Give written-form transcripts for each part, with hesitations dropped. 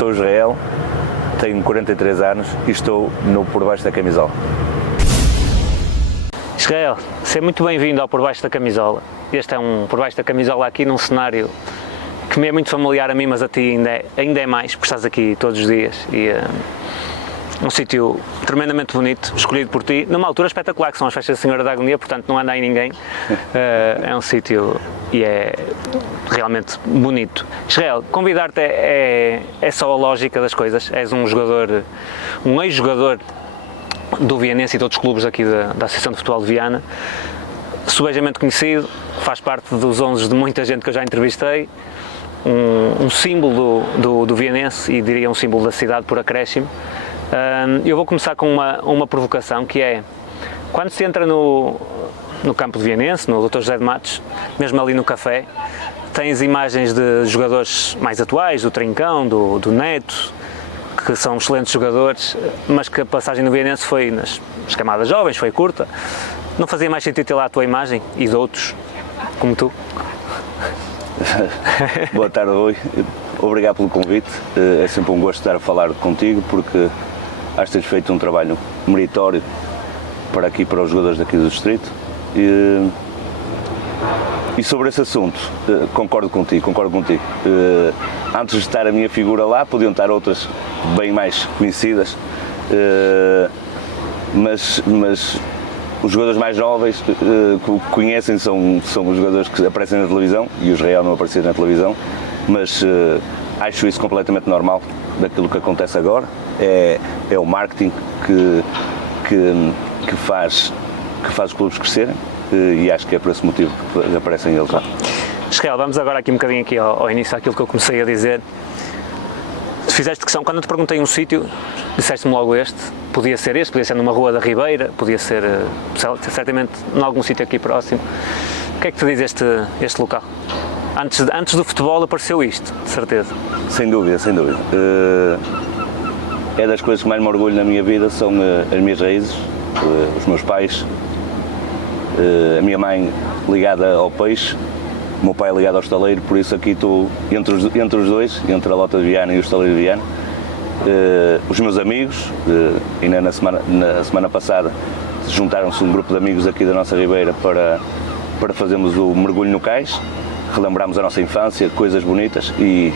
Sou Israel, tenho 43 anos e estou no Por Baixo da Camisola. Israel, seja muito bem-vindo ao Por Baixo da Camisola. Este é um Por Baixo da Camisola aqui num cenário que me é muito familiar a mim, mas a ti ainda é mais, porque estás aqui todos os dias e um sítio tremendamente bonito, escolhido por ti, numa altura espetacular, que são as festas da Senhora da Agonia, portanto não anda aí ninguém. É um sítio e é realmente bonito. Israel, convidar-te é só a lógica das coisas. És um jogador, um ex-jogador do Vianense e de outros clubes aqui da Associação de Futebol de Viana, subejamente conhecido, faz parte dos 11 de muita gente que eu já entrevistei, um símbolo do Vianense e diria um símbolo da cidade por acréscimo. Eu vou começar com uma provocação, que é, quando se entra no campo de Vianense, no Dr. José de Matos, mesmo ali no café, tens imagens de jogadores mais atuais, do Trincão, do Neto, que são excelentes jogadores, mas que a passagem no Vianense foi nas camadas jovens, foi curta. Não fazia mais sentido ter lá a tua imagem e de outros, como tu? Boa tarde, Rui. Obrigado pelo convite. É sempre um gosto estar a falar contigo, porque acho que tens feito um trabalho meritório para os jogadores daqui do distrito. E sobre esse assunto, concordo contigo. Antes de estar a minha figura lá, podiam estar outras bem mais conhecidas, mas os jogadores mais jovens que conhecem são os jogadores que aparecem na televisão, e o Israel não aparecer na televisão, mas acho isso completamente normal daquilo que acontece agora. É o marketing que faz os clubes crescerem, e acho que é por esse motivo que aparecem eles lá. Israel, vamos agora aqui um bocadinho ao início àquilo que eu comecei a dizer. Tu fizeste questão, quando eu te perguntei um sítio, disseste-me logo este, podia ser este, podia ser numa rua da Ribeira, podia ser certamente em algum sítio aqui próximo. O que é que te diz este local? Antes do futebol apareceu isto, de certeza. Sem dúvida. É das coisas que mais me orgulho na minha vida, são as minhas raízes, os meus pais, a minha mãe ligada ao peixe, o meu pai ligado ao estaleiro, por isso aqui estou entre os dois, entre a Lota de Viana e o estaleiro de Viana. Os meus amigos, ainda na semana passada, juntaram-se um grupo de amigos aqui da nossa Ribeira para fazermos o mergulho no cais, relembrarmos a nossa infância, coisas bonitas, e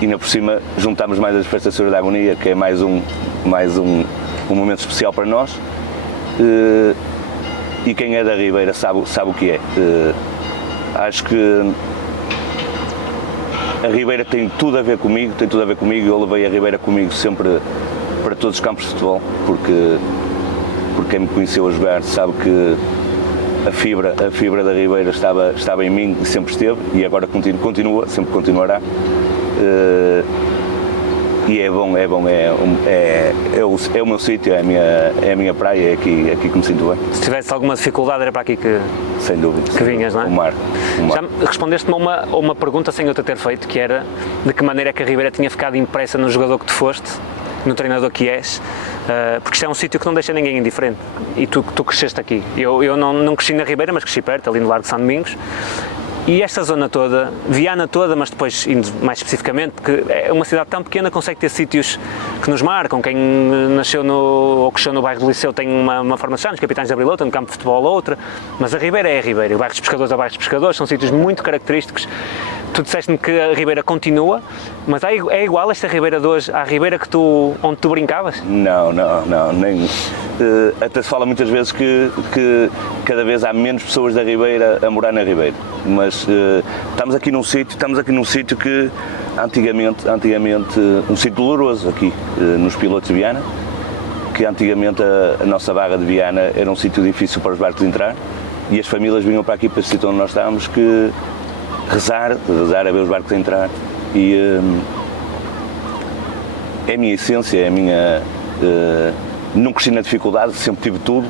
ainda por cima juntámos mais as festas da Senhora da Agonia, que é mais um momento especial para nós. E quem é da Ribeira sabe o que é. Acho que a Ribeira tem tudo a ver comigo, eu levei a Ribeira comigo sempre para todos os campos de futebol, porque quem me conheceu a jogar sabe que a fibra da Ribeira estava em mim e sempre esteve, e agora continua, sempre continuará. E é bom, é o meu sítio, é a minha praia, é aqui que me sinto bem. Se tivesse alguma dificuldade era para aqui que, sem dúvida, que vinhas, não é? O mar. Já respondeste-me a uma pergunta sem eu te ter feito, que era de que maneira é que a Ribeira tinha ficado impressa no jogador que tu foste, no treinador que és, porque isto é um sítio que não deixa ninguém indiferente, e tu cresceste aqui. Eu não cresci na Ribeira, mas cresci perto, ali no Largo de São Domingos. E esta zona toda, Viana toda, mas depois indo mais especificamente, porque é uma cidade tão pequena, consegue ter sítios que nos marcam. Quem nasceu ou cresceu no bairro do Liceu tem uma forma de estar, nos Capitães de Abril outra, no campo de futebol outra, mas a Ribeira é a Ribeira, o bairro dos Pescadores é o bairro dos Pescadores, são sítios muito característicos. Tu disseste-me que a Ribeira continua, mas é igual esta Ribeira de hoje à Ribeira onde tu brincavas? Não, nem... até se fala muitas vezes que cada vez há menos pessoas da Ribeira a morar na Ribeira, mas estamos aqui num sítio que antigamente um sítio doloroso aqui, nos Pilotos de Viana, que antigamente a nossa barra de Viana era um sítio difícil para os barcos entrar, e as famílias vinham para aqui, para esse sítio onde nós estávamos, que rezar a ver os barcos entrar, e é a minha essência, é a minha... não cresci na dificuldade, sempre tive tudo.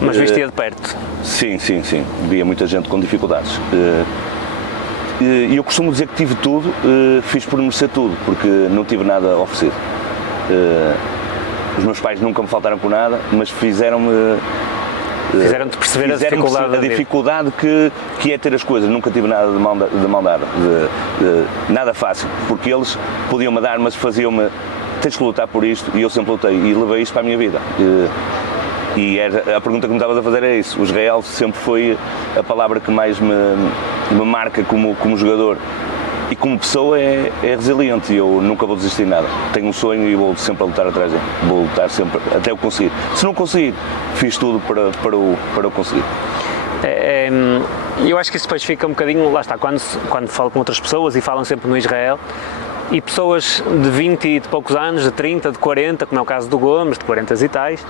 Mas viste-a de perto? Sim, via muita gente com dificuldades. E eu costumo dizer que tive tudo, fiz por merecer tudo, porque não tive nada oferecido. Os meus pais nunca me faltaram por nada, mas fizeram-me Fizeram-te perceber a dificuldade, a dificuldade que é ter as coisas. Nunca tive nada de mão dada, nada fácil, porque eles podiam-me dar, mas faziam-me, tens que lutar por isto, e eu sempre lutei e levei isto para a minha vida. E a pergunta que me estavas a fazer é isso. O Israel sempre foi a palavra que mais me marca como jogador. E como pessoa é resiliente, e eu nunca vou desistir de nada. Tenho um sonho e vou sempre a lutar atrás dele. Vou lutar sempre até eu conseguir. Se não conseguir, fiz tudo para o conseguir. Eu acho que isso depois fica um bocadinho, lá está, quando falo com outras pessoas e falam sempre no Israel, e pessoas de 20 e de poucos anos, de 30, de 40, como é o caso do Gomes, de 40 e tais,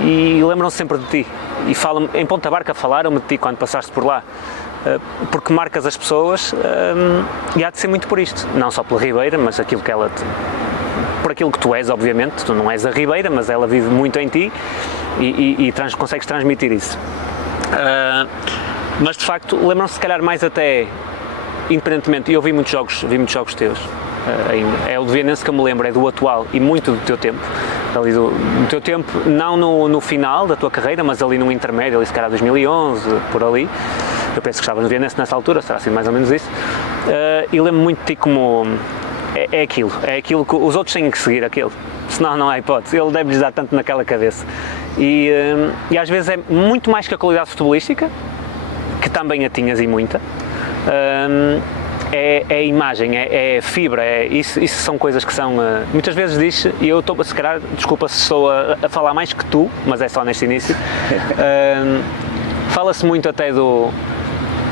e lembram-se sempre de ti. E falam, em Ponta Barca falaram-me de ti quando passaste por lá. Porque marcas as pessoas e há de ser muito por isto, não só pela Ribeira, mas por aquilo que tu és, obviamente. Tu não és a Ribeira, mas ela vive muito em ti e consegues transmitir isso. Mas de facto, lembram-se se calhar mais até, independentemente, e eu vi muitos jogos teus, é o do Vianense que eu me lembro, é do atual e muito do teu tempo, ali do teu tempo, não no final da tua carreira, mas ali no intermédio, ali se calhar 2011, por ali. Eu penso que estavas no Vianense nessa altura, será assim mais ou menos isso, e lembro muito de ti como, é aquilo que os outros têm que seguir, senão não há hipótese, ele deve-lhes dar tanto naquela cabeça, e às vezes é muito mais que a qualidade futebolística, que também a tinhas e muita, é a imagem, é a fibra, isso são coisas que são, muitas vezes diz, e eu estou, se calhar, desculpa se estou a falar mais que tu, mas é só neste início, fala-se muito até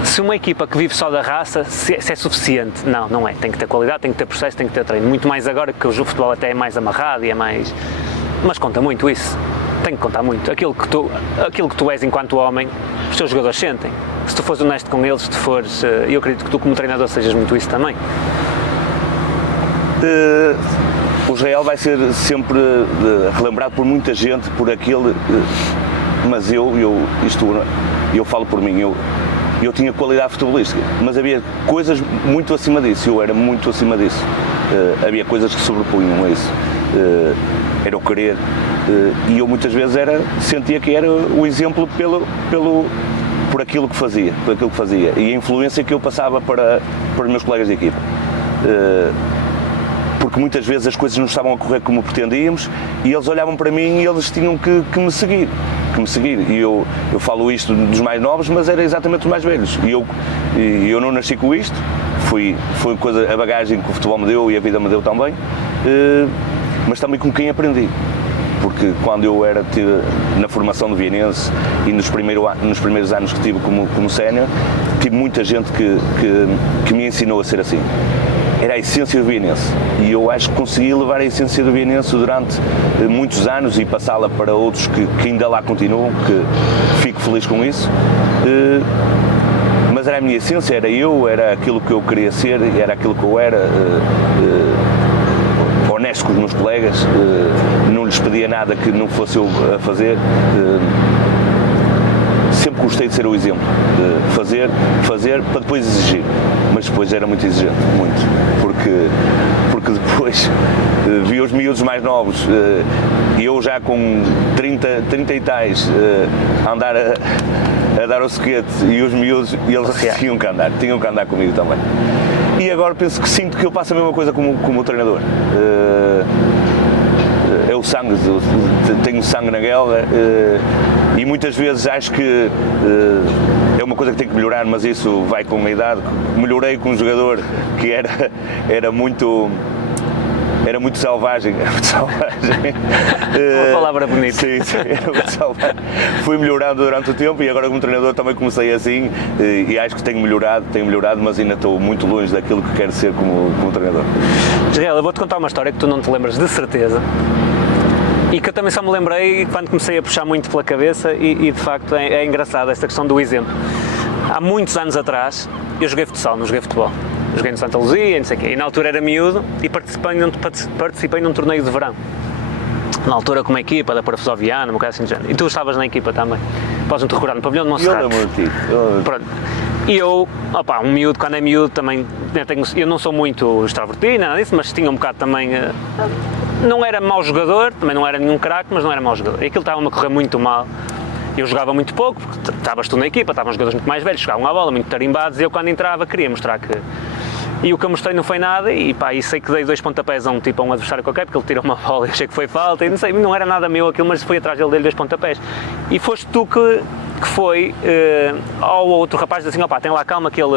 se uma equipa que vive só da raça, se é suficiente. Não é. Tem que ter qualidade, tem que ter processo, tem que ter treino. Muito mais agora que o futebol até é mais amarrado e é mais... Mas conta muito isso. Tem que contar muito. Aquilo que tu és enquanto homem, os teus jogadores sentem. Se tu fores honesto com eles, se tu fores... Eu acredito que tu como treinador sejas muito isso também. O Israel vai ser sempre relembrado por muita gente, por aquele... Mas eu falo por mim, eu tinha qualidade futebolística, mas havia coisas muito acima disso, eu era muito acima disso. Havia coisas que sobrepunham a isso. Era o querer, e eu muitas vezes sentia que era o exemplo por aquilo que fazia, e a influência que eu passava para os meus colegas de equipa. Porque muitas vezes as coisas não estavam a correr como pretendíamos e eles olhavam para mim e eles tinham que me seguir. E eu falo isto dos mais novos, mas era exatamente os mais velhos. E eu não nasci com isto, foi a bagagem que o futebol me deu e a vida me deu também, mas também com quem aprendi. Porque quando eu estive na formação do Vianense e nos primeiros anos que tive como sénior, tive muita gente que me ensinou a ser assim. Era a essência do Vianense e eu acho que consegui levar a essência do Vianense durante muitos anos e passá-la para outros que ainda lá continuam, que fico feliz com isso. Mas era a minha essência, era aquilo que eu queria ser, era aquilo que eu era, honesto com os meus colegas, não lhes pedia nada que não fosse eu a fazer. Sempre gostei de ser o exemplo, de fazer para depois exigir, mas depois era muito exigente, porque depois vi os miúdos mais novos e eu já com 30 e tais a andar a dar o soquete e os miúdos, eles tinham que andar comigo também. E agora sinto que eu passo a mesma coisa como o treinador. É o sangue, tenho sangue na guerra e muitas vezes acho que é uma coisa que tem que melhorar, mas isso vai com a idade. Melhorei com um jogador que era muito selvagem. Uma palavra bonita. Sim, era muito selvagem. Fui melhorando durante o tempo e agora como treinador também comecei assim e acho que tenho melhorado, mas ainda estou muito longe daquilo que quero ser como treinador. Israel, eu vou-te contar uma história que tu não te lembras de certeza e que eu também só me lembrei quando comecei a puxar muito pela cabeça e de facto é engraçado esta questão do exemplo. Há muitos anos atrás eu joguei futsal, não joguei futebol. Joguei no Santa Luzia, não sei o quê, e na altura era miúdo e participei num torneio de verão. Na altura com uma equipa da Parafusoviana, uma coisa assim de género. E tu estavas na equipa também. Podes-me te recordar, no pavilhão de Monserrate. Pronto. E eu, um miúdo, quando é miúdo também, eu não sou muito extrovertido, nada disso, mas tinha um bocado também, não era mau jogador, também não era nenhum craque, mas não era mau jogador. E aquilo estava-me a correr muito mal. Eu jogava muito pouco, porque estavas tu na equipa, estavam jogadores muito mais velhos, jogavam a bola, muito tarimbados, e eu quando entrava queria mostrar que... E o que eu mostrei não foi nada, e pá, e sei que dei 2 pontapés a um adversário qualquer, porque ele tirou uma bola e eu achei que foi falta, e não sei, não era nada meu aquilo, mas fui atrás dele, dei 2 pontapés. E foste tu que foi ao outro rapaz disse assim, opá, tem lá calma que ele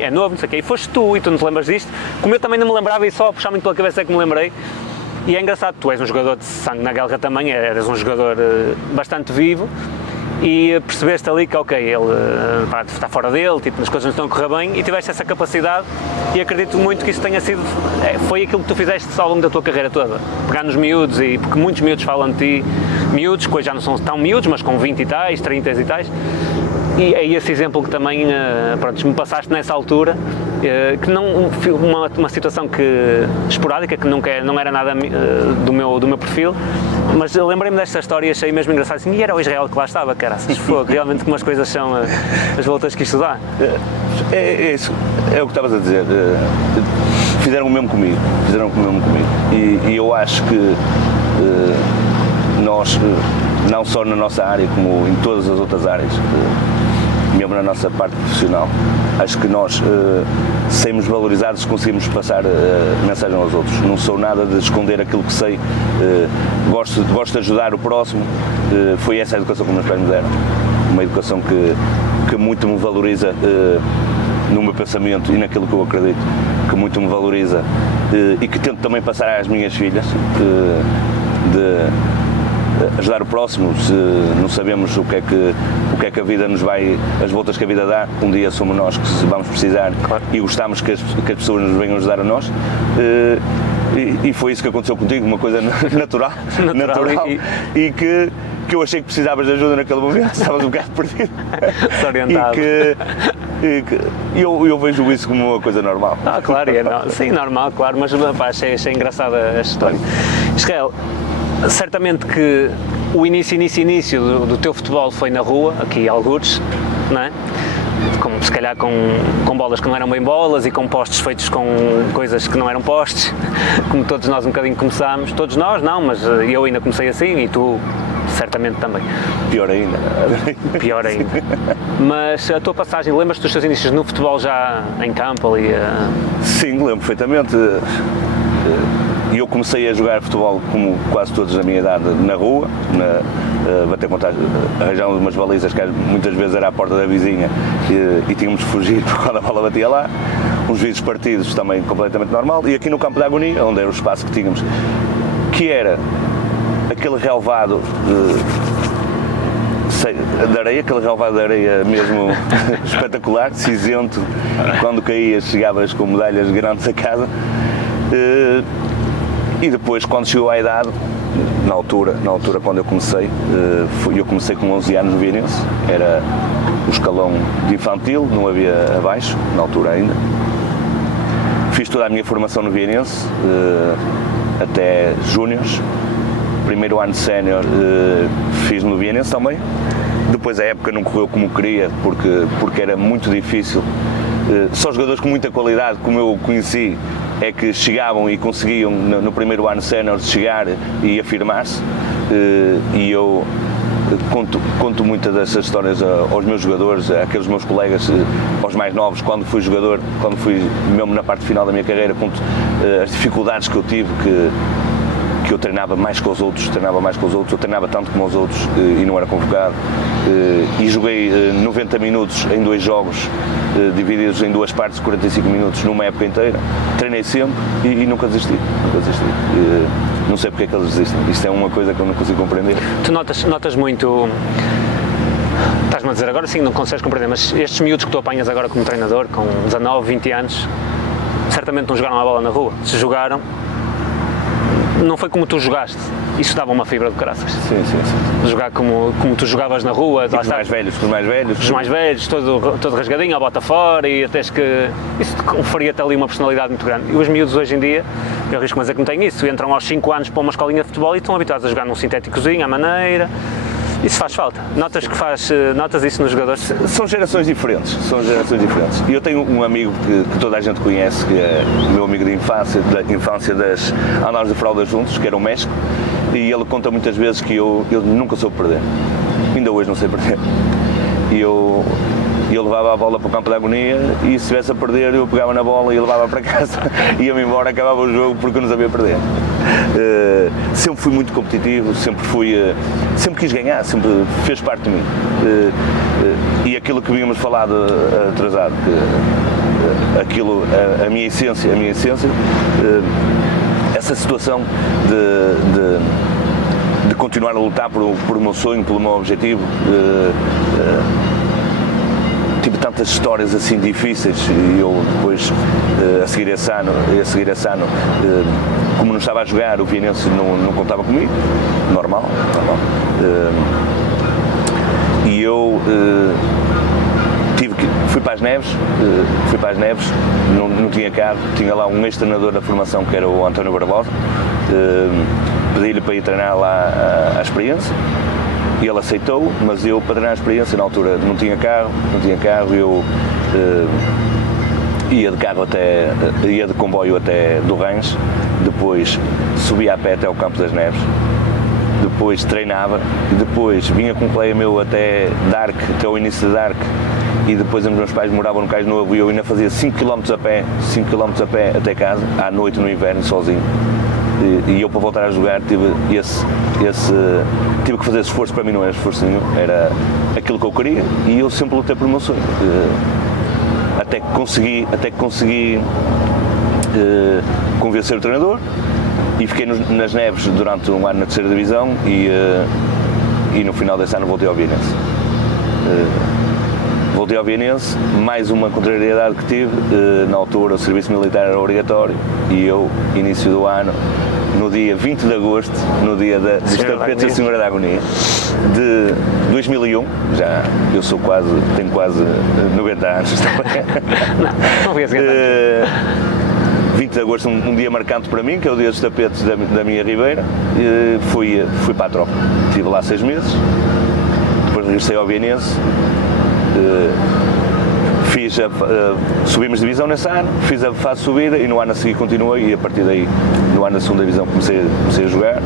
é novo, não sei o quê, e foste tu, e tu não te lembras disto, como eu também não me lembrava, e só a puxar muito pela cabeça é que me lembrei. E é engraçado, tu és um jogador de sangue na guerra também, eras um jogador bastante vivo, e percebeste ali que, ok, ele está fora dele, tipo, as coisas não estão a correr bem, e tiveste essa capacidade, e acredito muito que isso tenha sido, foi aquilo que tu fizeste ao longo da tua carreira toda, pegar nos miúdos, e porque muitos miúdos falam de ti, miúdos, que hoje já não são tão miúdos, mas com 20 e tais, 30 e tais, e é esse exemplo que também, pronto, me passaste nessa altura, que não, uma situação esporádica, que não era nada do meu perfil, mas eu lembrei-me desta história e achei mesmo engraçado, assim, e era o Israel que lá estava, cara, assim, realmente como as coisas são, as voltas que isto dá. É isso, é o que estavas a dizer, fizeram o mesmo comigo, e eu acho que nós, não só na nossa área, como em todas as outras áreas, mesmo na nossa parte profissional, acho que nós, sermos valorizados, conseguimos passar mensagem aos outros. Não sou nada de esconder aquilo que sei, gosto de ajudar o próximo, foi essa a educação que meus pais me deram, uma educação que muito me valoriza no meu pensamento e naquilo que eu acredito, que muito me valoriza e que tento também passar às minhas filhas, de ajudar o próximo. Se não sabemos o que é que a vida nos vai, as voltas que a vida dá, um dia somos nós que vamos precisar, claro, e gostamos que as pessoas nos venham ajudar a nós. E foi isso que aconteceu contigo, uma coisa natural e que eu achei que precisavas de ajuda naquele momento, estavas um bocado perdido. Desorientado. E eu vejo isso como uma coisa normal. Claro, sim, normal, claro, mas pá, achei engraçada a história. Israel, certamente que o início do teu futebol foi na rua, aqui em Algures, não é? Como, se calhar com bolas que não eram bem bolas e com postes feitos com coisas que não eram postes, como todos nós um bocadinho começámos, todos nós não, mas eu ainda comecei assim e tu certamente também. Pior ainda. Mas a tua passagem, lembras-te dos teus inícios no futebol já em campo ali? Sim, lembro perfeitamente. E eu comecei a jogar futebol, como quase todos da minha idade, na rua, bater contra, arranjávamos umas balizas que muitas vezes era à porta da vizinha e tínhamos de fugir quando a bola batia lá, uns vídeos partidos também completamente normal, e aqui no campo da Agonia, onde era o espaço que tínhamos, que era aquele relvado de areia, aquele relvado de areia mesmo espetacular, cinzento, quando caías chegavas com medalhas grandes a casa. E depois, quando chegou à idade, na altura quando eu comecei com 11 anos no Vieirense, era o escalão de infantil, não havia abaixo, na altura ainda. Fiz toda a minha formação no Vieirense, até júniores. Primeiro ano de sénior fiz no Vieirense também. Depois a época não correu como queria, porque era muito difícil. Só jogadores com muita qualidade, como eu conheci, é que chegavam e conseguiam no primeiro ano sénior chegar e afirmar-se, e eu conto muitas dessas histórias aos meus jogadores, àqueles meus colegas, aos mais novos, quando fui jogador, quando fui mesmo na parte final da minha carreira, conto as dificuldades que eu tive, que eu treinava mais que os outros, eu treinava tanto como os outros e não era convocado, e joguei 90 minutos em 2 jogos, divididos em 2 partes de 45 minutos numa época inteira. Treinei sempre e nunca desisti. Não sei porque é que eles desistem, isto é uma coisa que eu não consigo compreender. Tu notas muito, estás-me a dizer agora sim, não consegues compreender, mas estes miúdos que tu apanhas agora como treinador, com 19, 20 anos, certamente não jogaram a bola na rua. Se jogaram, não foi como tu jogaste, isso dava uma fibra de caraças. Sim. Jogar como tu jogavas na rua, com os mais velhos, todo rasgadinho, a bota fora, e até que isso conferia-te ali uma personalidade muito grande. E os miúdos hoje em dia, eu arrisco-me a dizer que não têm isso, entram aos 5 anos para uma escolinha de futebol e estão habituados a jogar num sintéticozinho, à maneira. Isso faz falta. Notas isso nos jogadores? São gerações diferentes. E eu tenho um amigo que toda a gente conhece, que é o meu amigo de infância das andámos de fralda juntos, que era o México, e ele conta muitas vezes que eu nunca soube perder. ainda hoje não sei perder. E eu levava a bola para o campo da agonia e se estivesse a perder eu pegava na bola e levava para casa, ia-me embora, acabava o jogo porque eu não sabia perder. Sempre fui muito competitivo, sempre quis ganhar, sempre fez parte de mim. E aquilo que vínhamos falado atrasado, a minha essência, essa situação de continuar a lutar por o meu sonho, pelo meu objetivo. Tive tantas histórias assim difíceis e eu depois, a seguir esse ano, como não estava a jogar, o Vianense não contava comigo, normal. E eu fui para as Neves, não tinha carro, tinha lá um ex-treinador da formação que era o António Barbosa, pedi-lhe para ir treinar lá a experiência. E ele aceitou, mas eu, para treinar a experiência, na altura não tinha carro, eu ia de comboio até Dorrães, depois subia a pé até ao Campo das Neves, depois treinava, e depois vinha com um colega meu até Dark, até o início de Dark, e depois os meus pais moravam no Cais Novo e eu ainda fazia 5 km a pé até casa, à noite no inverno, sozinho. E eu, para voltar a jogar, tive que fazer esse esforço. Para mim não era esforço nenhum, era aquilo que eu queria e eu sempre lutei por o meu sonho, até que consegui convencer o treinador e fiquei nas Neves durante um ano na terceira divisão e no final desse ano voltei ao Vianense. Mais uma contrariedade que tive, na altura o serviço militar era obrigatório e eu, início do ano, no dia 20 de agosto, no dia dos tapetes da Senhora da Agonia, de 2001, eu tenho quase 90 anos, não 20 de agosto, um dia marcante para mim, que é o dia dos tapetes da minha Ribeira, fui para a tropa, estive lá 6 meses, depois regressei ao Vianense. Subimos divisão nesse ano, fiz a fase de subida e no ano a seguir continuei e a partir daí, no ano da segunda divisão comecei a jogar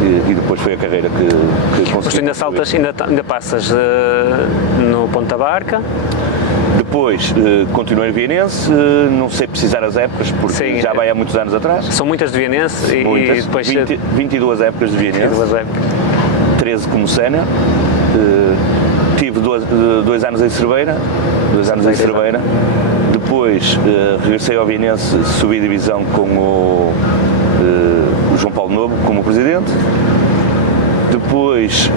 e depois foi a carreira que consegui. Mas tu ainda saltas, ainda passas no Ponta Barca? Depois continuei no Vianense, não sei precisar as épocas porque sim, já vai há muitos anos atrás. São muitas de Vianense e depois... 22 épocas de Vianense, 13 como sénior. Tive 2 anos em Cerveira, depois regressei ao Vianense, subi divisão com o João Paulo Novo como presidente, depois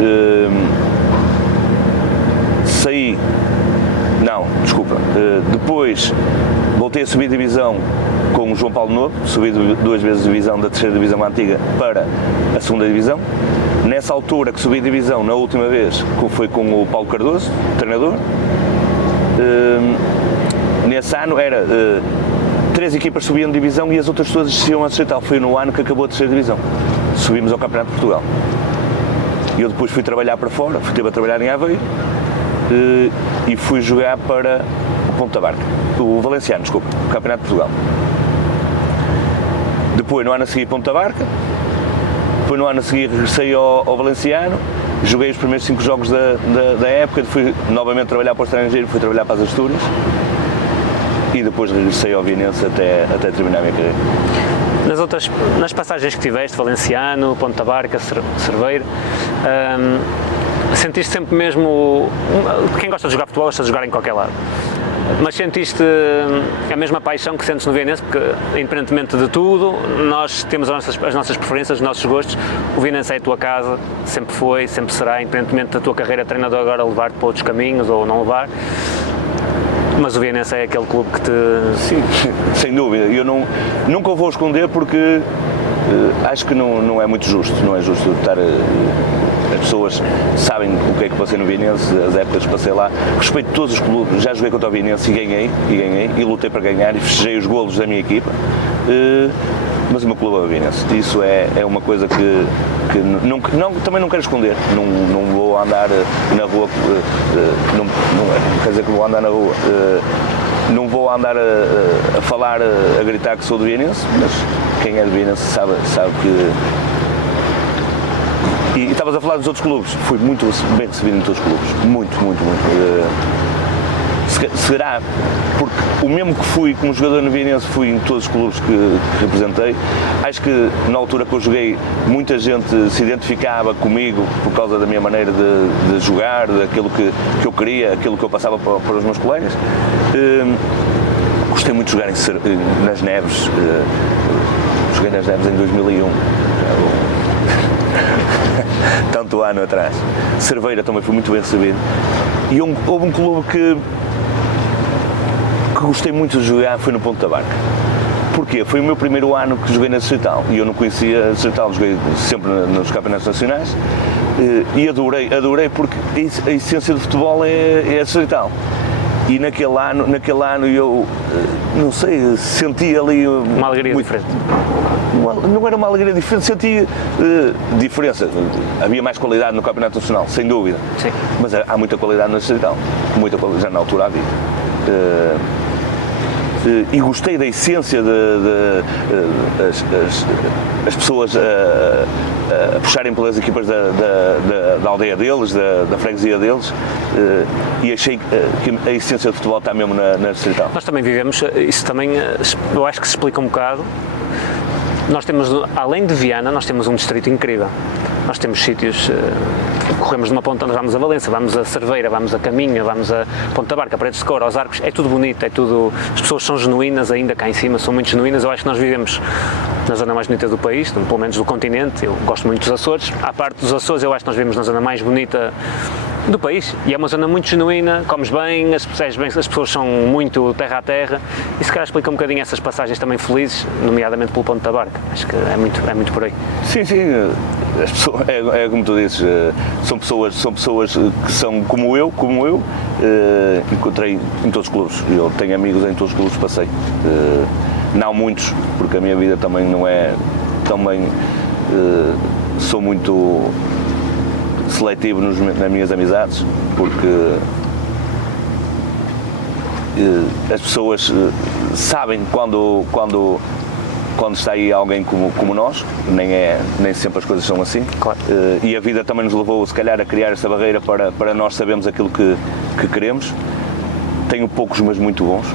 depois voltei a subir divisão com o João Paulo Novo, subi 2 vezes divisão da terceira divisão antiga para a segunda divisão. Nessa altura que subi divisão, na última vez, foi com o Paulo Cardoso, treinador. Nesse ano era 3 equipas subiam de divisão e as outras todas desciam a distrital. Foi no ano que acabou a terceira divisão. Subimos ao Campeonato de Portugal. Eu depois fui trabalhar para fora, estive a trabalhar em Aveiro e fui jogar para o Ponta Barca, o Valenciano, o Campeonato de Portugal. Depois, no ano a seguir, Ponta Barca. Depois, no ano a seguir, regressei ao Valenciano, joguei os primeiros 5 jogos da época, fui novamente trabalhar para o estrangeiro, fui trabalhar para as Astúrias e depois regressei ao Vianense até terminar a minha carreira. Nas passagens que tiveste, Valenciano, Ponta Barca, Cerveiro, sentiste sempre mesmo, quem gosta de jogar futebol gosta de jogar em qualquer lado, mas sentiste a mesma paixão que sentes no Vianense, porque independentemente de tudo, nós temos as nossas preferências, os nossos gostos, o Vianense é a tua casa, sempre foi, sempre será, independentemente da tua carreira de treinador agora levar-te para outros caminhos ou não levar, mas o Vianense é aquele clube que te... Sim, sem dúvida, eu nunca o vou esconder porque acho que não é muito justo, não é justo estar... As pessoas sabem o que é que passei no Vianense, as épocas que passei lá. Respeito todos os clubes, já joguei contra o Vianense e ganhei, e lutei para ganhar e festejei os golos da minha equipa. Mas o meu clube é o Vianense. Isso é uma coisa que também não quero esconder. Não vou andar na rua, não quer dizer que vou andar na rua. Não vou andar a falar, a gritar que sou do Vianense, mas quem é do Vianense sabe que E estavas a falar dos outros clubes, fui muito bem recebido em todos os clubes, muito. Será porque o mesmo que fui como jogador no Vieirense, fui em todos os clubes que representei. Acho que na altura que eu joguei, muita gente se identificava comigo por causa da minha maneira de jogar, daquilo que eu queria, aquilo que eu passava para os meus colegas. Gostei muito de jogar nas Neves, joguei nas Neves em 2001, tanto ano atrás. Cerveira também foi muito bem recebido. E houve um clube que gostei muito de jogar, foi no Ponta Barca. Porquê? Foi o meu primeiro ano que joguei na Distrital e eu não conhecia a Distrital, joguei sempre nos campeonatos nacionais e adorei porque a essência do futebol é a Distrital. E naquele ano eu, não sei, senti ali... Uma alegria diferente. Não era uma alegria diferente, senti diferença. Havia mais qualidade no campeonato nacional, sem dúvida. Sim. Mas há muita qualidade na Distrital, muita qualidade, já na altura havia. E gostei da essência as pessoas a puxarem pelas equipas da aldeia deles, da freguesia deles, e achei que a essência do futebol está mesmo na Distrital. Nós também vivemos, isso também, eu acho que se explica um bocado. Nós temos, além de Viana, nós temos um distrito incrível. Nós temos sítios, corremos de uma ponta, nós vamos a Valença, vamos a Cerveira, vamos a Caminha, vamos a Ponta Barca, Paredes de Coura, aos Arcos, é tudo bonito, é tudo, as pessoas são genuínas ainda cá em cima, são muito genuínas. Eu acho que nós vivemos na zona mais bonita do país, pelo menos do continente. Eu gosto muito dos Açores, à parte dos Açores eu acho que nós vivemos na zona mais bonita do país, e é uma zona muito genuína, comes bem, as pessoas são muito terra a terra, e se calhar explica um bocadinho essas passagens também felizes, nomeadamente pelo Ponta Barca. Acho que é muito por aí. Sim, as pessoas, é como tu dizes, são pessoas que são como eu, encontrei em todos os clubes, eu tenho amigos em todos os clubes que passei, não muitos, porque a minha vida também não é, sou muito seletivo nas minhas amizades, porque as pessoas sabem quando está aí alguém como nós, nem sempre as coisas são assim. Claro. E a vida também nos levou, se calhar, a criar essa barreira para nós sabermos aquilo que queremos. Tenho poucos, mas muito bons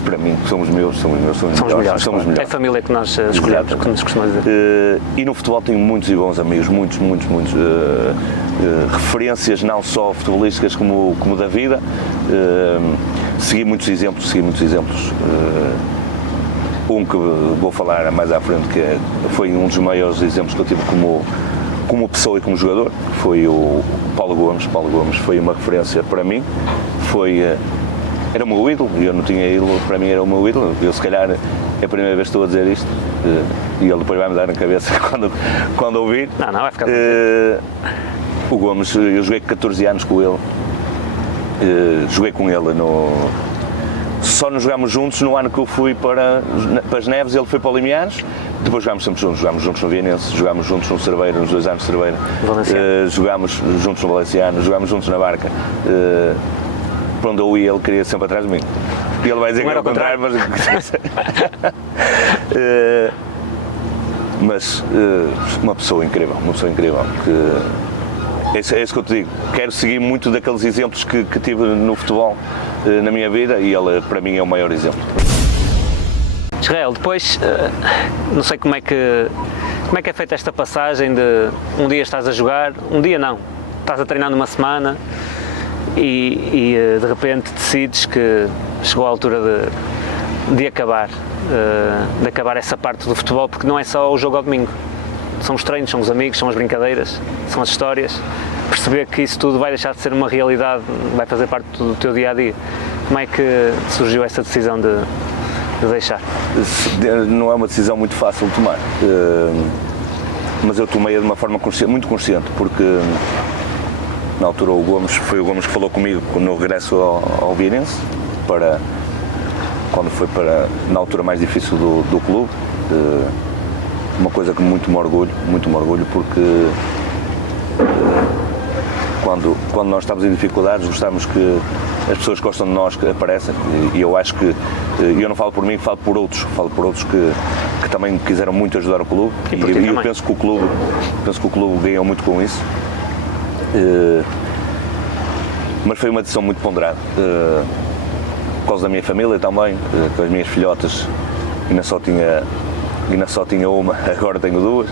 para mim, são os meus, são os melhores. É a família que nós escolhemos, que nos costuma dizer. E no futebol tenho muitos e bons amigos, muitos referências, não só futebolísticas como da vida. Segui muitos exemplos. Um que vou falar mais à frente, que foi um dos maiores exemplos que eu tive como pessoa e como jogador, foi o Paulo Gomes. Paulo Gomes foi uma referência para mim, era o meu ídolo, eu não tinha ídolo, para mim era o meu ídolo. Eu, se calhar, é a primeira vez que estou a dizer isto, e ele depois vai me dar na cabeça quando ouvir. Não, vai ficar o Gomes, eu joguei 14 anos com ele, joguei com ele só nos jogámos juntos no ano que eu fui para as Neves, ele foi para o Limiares, depois jogámos sempre juntos, jogámos juntos no Vieirense, jogámos juntos no Cerveira, nos 2 anos de Cerveira, jogámos juntos no Valenciano, jogámos juntos na Barca. Para onde eu ia, ele queria sempre atrás de mim. E ele vai dizer que era o contrário, mas uma pessoa incrível, que é isso que eu te digo, quero seguir muito daqueles exemplos que tive no futebol na minha vida, e ele para mim é o maior exemplo. Israel, depois, não sei como é que é feita esta passagem de um dia estás a jogar, um dia não, estás a treinar numa semana, e de repente decides que chegou a altura de acabar essa parte do futebol, porque não é só o jogo ao domingo, são os treinos, são os amigos, são as brincadeiras, são as histórias. Perceber que isso tudo vai deixar de ser uma realidade, vai fazer parte do teu dia-a-dia. Como é que surgiu essa decisão de deixar? Não é uma decisão muito fácil de tomar, mas eu tomei-a de uma forma muito consciente, porque na altura foi o Gomes que falou comigo no regresso ao Vieirense, quando foi na altura mais difícil do clube, uma coisa que muito me orgulho, porque quando nós estamos em dificuldades, gostamos que as pessoas que gostam de nós que aparecem, e eu acho que, eu não falo por mim, falo por outros que que também quiseram muito ajudar o clube e eu penso que o clube ganhou muito com isso. Mas foi uma decisão muito ponderada, por causa da minha família também, com as minhas filhotas, ainda só tinha uma, agora tenho duas.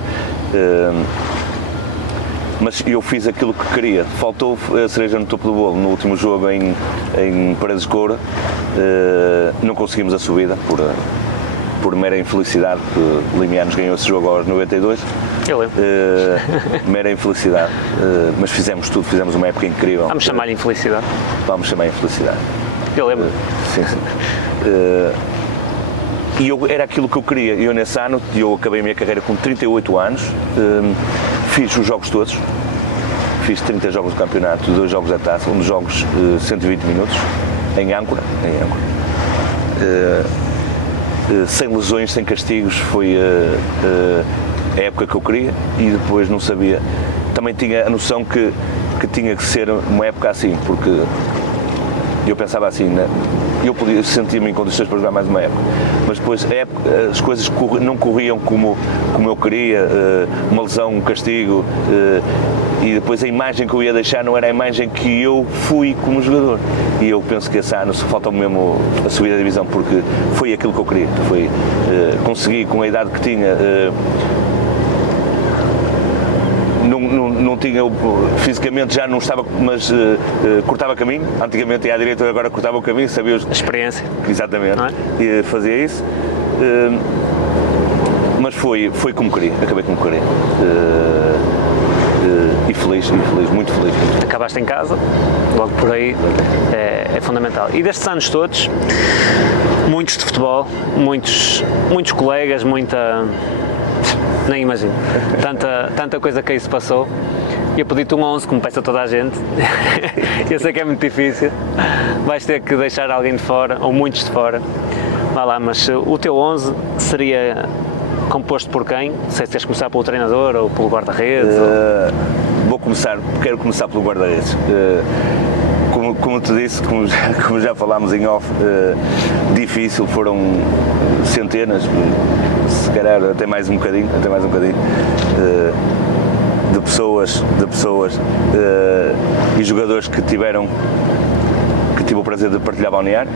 Mas eu fiz aquilo que queria. Faltou a cereja no topo do bolo no último jogo em Paredes de Coura. Não conseguimos a subida por mera infelicidade, que Limianos ganhou esse jogo aos 92. Eu lembro. Mera infelicidade, mas fizemos tudo, fizemos uma época incrível. Vamos chamar-lhe infelicidade. Vamos chamar infelicidade. Eu lembro. Sim. E era aquilo que eu queria. Eu nesse ano, eu acabei a minha carreira com 38 anos, fiz os jogos todos, fiz 30 jogos do campeonato, 2 jogos da taça, um dos jogos 120 minutos, em âncora. Sem lesões, sem castigos, foi a época que eu queria e depois não sabia. Também tinha a noção que tinha que ser uma época assim, porque eu pensava assim, né? Eu sentia-me em condições para jogar mais uma época, mas depois as coisas não corriam como eu queria, uma lesão, um castigo, e depois a imagem que eu ia deixar não era a imagem que eu fui como jogador. E eu penso que esse ano falta-me mesmo a subida da divisão, porque foi aquilo que eu queria, consegui com a idade que tinha. Não tinha, fisicamente já não estava, mas cortava caminho. Antigamente ia à direita, agora cortava o caminho, sabia a experiência. Exatamente, e fazia isso. Mas foi como queria, acabei como queria. E feliz, muito feliz. Acabaste em casa, logo por aí é fundamental. E destes anos todos, muitos de futebol, muitos colegas, nem imagino, tanta coisa que aí se passou. Eu pedi-te um 11, como peço a toda a gente. Eu sei que é muito difícil, vais ter que deixar alguém de fora, ou muitos de fora. Vá lá, mas o teu 11 seria composto por quem? Não sei se queres começar pelo treinador ou pelo guarda-redes. Quero começar pelo guarda-redes. Como te disse, como já falámos em off, difícil, foram centenas, se calhar até mais um bocadinho, de pessoas e jogadores que tive o prazer de partilhar balneário,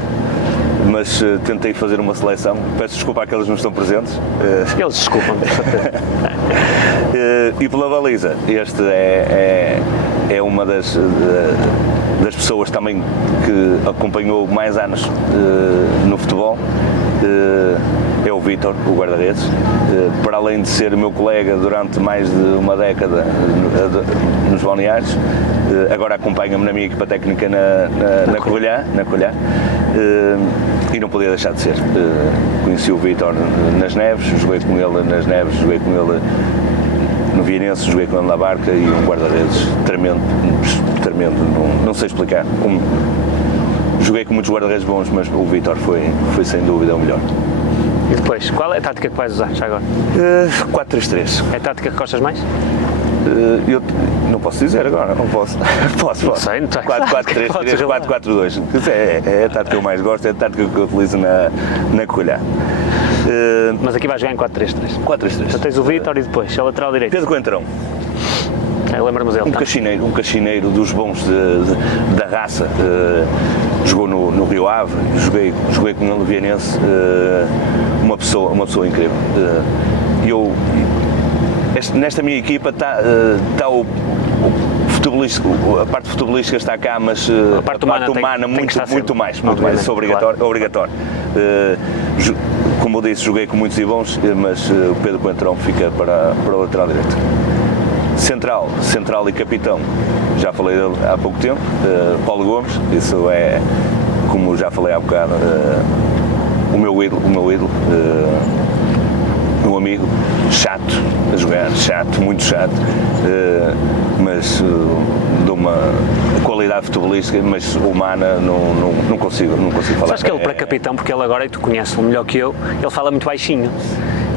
mas tentei fazer uma seleção. Peço desculpa àqueles que não estão presentes. Eles desculpam. E pela baliza, este é uma das pessoas também que acompanhou mais anos no futebol. É o Vítor, o guarda-redes, para além de ser meu colega durante mais de uma década nos balneários, agora acompanha-me na minha equipa técnica na Covilhã, e não podia deixar de ser. Conheci o Vítor nas Neves, joguei com ele nas Neves, joguei com ele no Vianense, joguei com ele na Barca, e um guarda-redes tremendo, não sei explicar. Joguei com muitos guarda-redes bons, mas o Vítor foi sem dúvida o melhor. E depois, qual é a tática que vais usar já agora? 4-3-3. É a tática que gostas mais? Eu não posso dizer agora, não posso. Posso. Não sei, não sei. 4-4-3, 4-4-2. É a tática que eu mais gosto, é a tática que eu utilizo na Covilhã. Mas aqui vais jogar em 4-3-3. 4-3-3. Então tens o Vítor e depois, é o lateral direito. Pedro Coentrão. Lembramos dele. Um cachineiro dos bons da raça. Jogou no Rio Ave, joguei com ele no Vianense. Uma pessoa incrível. Nesta minha equipa está o futebolístico, a parte futebolística está cá, mas a parte humana muito mais, isso é obrigatório. Como eu disse, joguei com muitos e bons, mas o Pedro Coentrão fica para o lateral direito. Central e capitão, já falei dele há pouco tempo, Paulo Gomes, isso é, como já falei há bocado, o meu ídolo, meu amigo, chato a jogar, muito chato, mas de uma qualidade futebolística, mas humana, não consigo falar. Sabes que ele para capitão, porque ele agora, e tu conheces-o melhor que eu, ele fala muito baixinho.